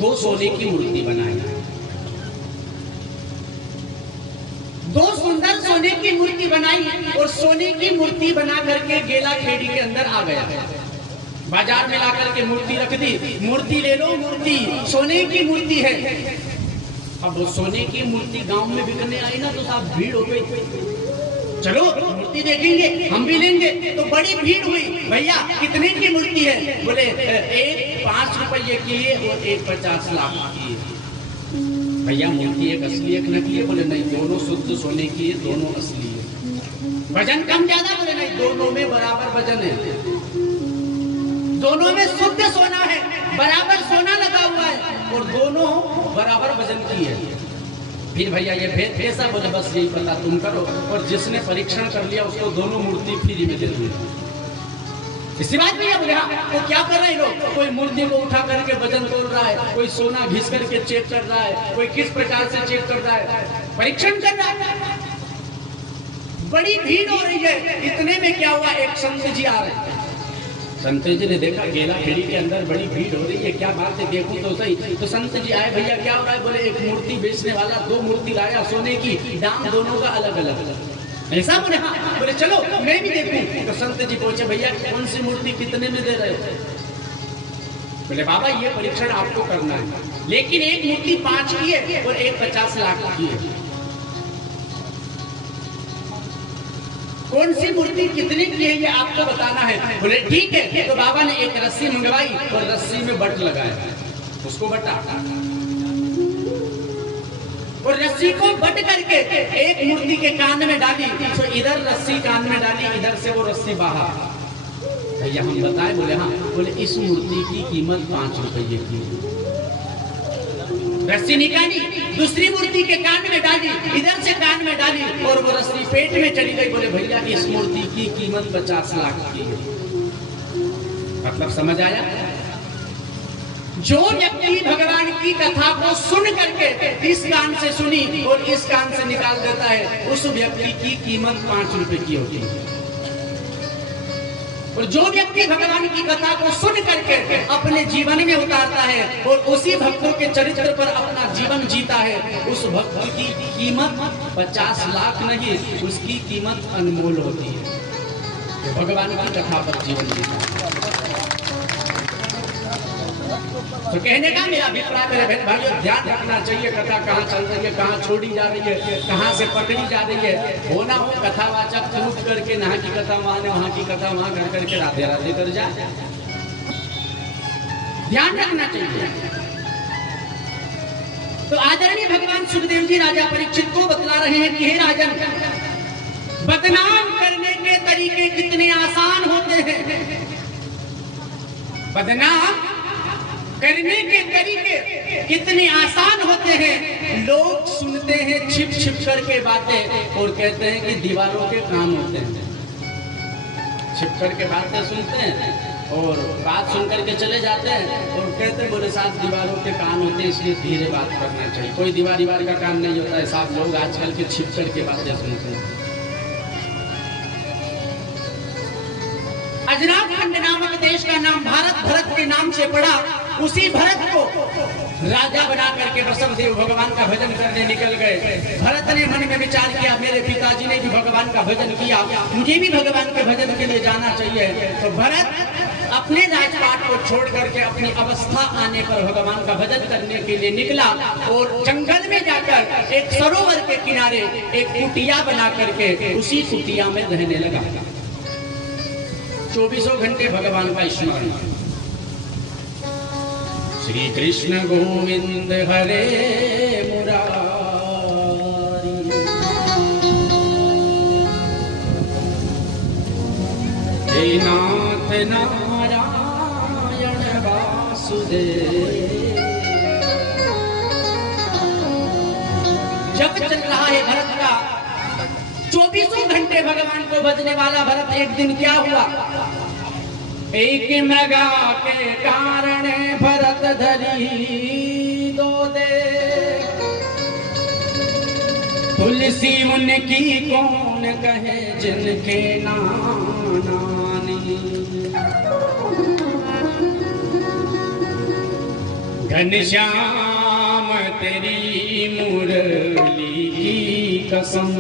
2 सोने की मूर्ति बनाई, 2 सुंदर सोने की मूर्ति बनाई और सोने की मूर्ति बना करके गेला खेड़ी के अंदर आ गया। बाजार में लाकर के मूर्ति रख दी। मूर्ति ले लो, मूर्ति सोने की मूर्ति है। अब वो सोने की मूर्ति गांव में बिकने आई ना तो साहब भीड़ हो गई। चलो मूर्ति देखेंगे, हम भी लेंगे। तो बड़ी भीड़ हुई। भैया कितने की मूर्ति है? बोले एक 5 रुपये की है और एक 50 लाख की है। भैया मूर्ति एक असली एक नकली है? बोले नहीं, दोनों शुद्ध सोने की है, दोनों असली है। वजन कम ज्यादा? बोले नहीं, दोनों में बराबर वजन है, दोनों में शुद्ध सोना है, बराबर सोना लगा हुआ है और दोनों बराबर वजन की है। फिर भैया ये भेद कैसा? बोले बस यही पता तुम करो, और जिसने परीक्षण कर लिया उसको दोनों मूर्ति फ्री में दे दी। इसी बात भैया बोले हाँ। तो क्या कर रहे हैं लोग? कोई मूर्ति को उठा करके वजन तोल रहा है, कोई सोना घिस करके चेक कर रहा है, कोई किस प्रकार से चेक कर रहा है, परीक्षण कर रहा है। बड़ी भीड़ हो रही है। इतने में क्या हुआ, एक संत जी आ रहे हैं। संत जी ने देखा गेला खेड़ी के अंदर बड़ी भीड़ हो रही है, क्या बात है, देखो तो सही। तो संत जी आए, भैया क्या हो रहा है? बोले एक मूर्ति बेचने वाला 2 मूर्ति लाया सोने की, दाम दोनों का अलग अलग। ऐसा? बोले हाँ। बोले चलो मैं भी देखूं। तो संत जी पूछे भैया कौन सी मूर्ति कितने में दे रहे हो? बोले बाबा ये परीक्षण आपको करना है, लेकिन एक मूर्ति 5 की है और एक 50 लाख की है। कौन सी मूर्ति कितने की है ये आपको बताना है। बोले ठीक है। तो बाबा ने एक रस्सी मंगवाई और रस्सी में बट लगाया। उसको बटा और रस्सी को बट करके एक मूर्ति के कान में डाली, तो इधर रस्सी कान में डाली, इधर से वो रस्सी बाहर। भैया हम बताए, बोले हाँ, बोले इस मूर्ति की कीमत 5 रुपये की। रस्सी निकाली, दूसरी मूर्ति के कान में डाली, इधर से कान में डाली और वो रस्सी पेट में चली गई। बोले भैया इस मूर्ति की कीमत 50 लाख की है। मतलब समझ आया? जो व्यक्ति भगवान की कथा को सुन करके इस कान से सुनी और इस कान से निकाल देता है, उस व्यक्ति की कीमत 5 रुपए की होती है। और जो व्यक्ति भगवान की कथा को सुन करके अपने जीवन में उतारता है और उसी भक्तों के चरित्र पर अपना जीवन जीता है, उस भक्त की कीमत 50 लाख नहीं, उसकी कीमत अनमोल होती है। भगवान की कथा पर जीवन जीता है। तो कहने का मेरा अभिप्राय मेरे बहन भाइयों, ध्यान रखना चाहिए कथा कहाँ चल रही है, कहाँ छोड़ी जा रही है, कहाँ से पकड़ी जा रही है। होना हो कथावाचक उठ करके यहाँ की कथा वहाँ की कथा वहाँ कर करके राधे राधे कर जाए। ध्यान रखना चाहिए। तो आदरणीय भगवान सुखदेव जी राजा परीक्षित को बतला रहे हैं कि हे राजन, बदनाम करने के तरीके कितने आसान होते हैं। बदनाम करने के तरीके कितने आसान होते हैं। लोग सुनते हैं छिप छिप करके बातें और कहते हैं कि दीवारों के कान होते हैं। छिप करके बातें सुनते हैं और बात सुन करके चले जाते हैं और कहते हैं बोले साथ दीवारों के कान होते हैं, इसलिए धीरे बात करना चाहिए। कोई दीवार का काम नहीं होता है साहब, लोग आजकल के छिप करके बातें सुनते हैं। अजनाब खंड नामक देश का नाम भारत भरत के नाम से पड़ा। उसी भरत को राजा बना करके वसुदेव भगवान का भजन करने निकल गए। भरत ने मन में विचार किया, मेरे पिताजी ने भी भगवान का भजन किया, मुझे भी भगवान के भजन के लिए जाना चाहिए। तो भरत अपने राजपाट को छोड़ करके अपनी अवस्था आने पर भगवान का भजन करने के लिए निकला और जंगल में जाकर एक सरोवर के किनारे एक कुटिया बना करके उसी कुटिया में रहने लगा। 24 घंटे भगवान का स्मरण। श्री कृष्ण गोविंद हरे मुरारी, हे नाथ नारायण वासुदेव। जब चल रहा है भरत का 24 घंटे भगवान को भजने वाला भरत, एक दिन क्या हुआ, एक मगा के कारण भरत धरी दो दे, तुलसी उनकी कौन कहे जिनके नानी। घनश्याम तेरी मुरली की कसम,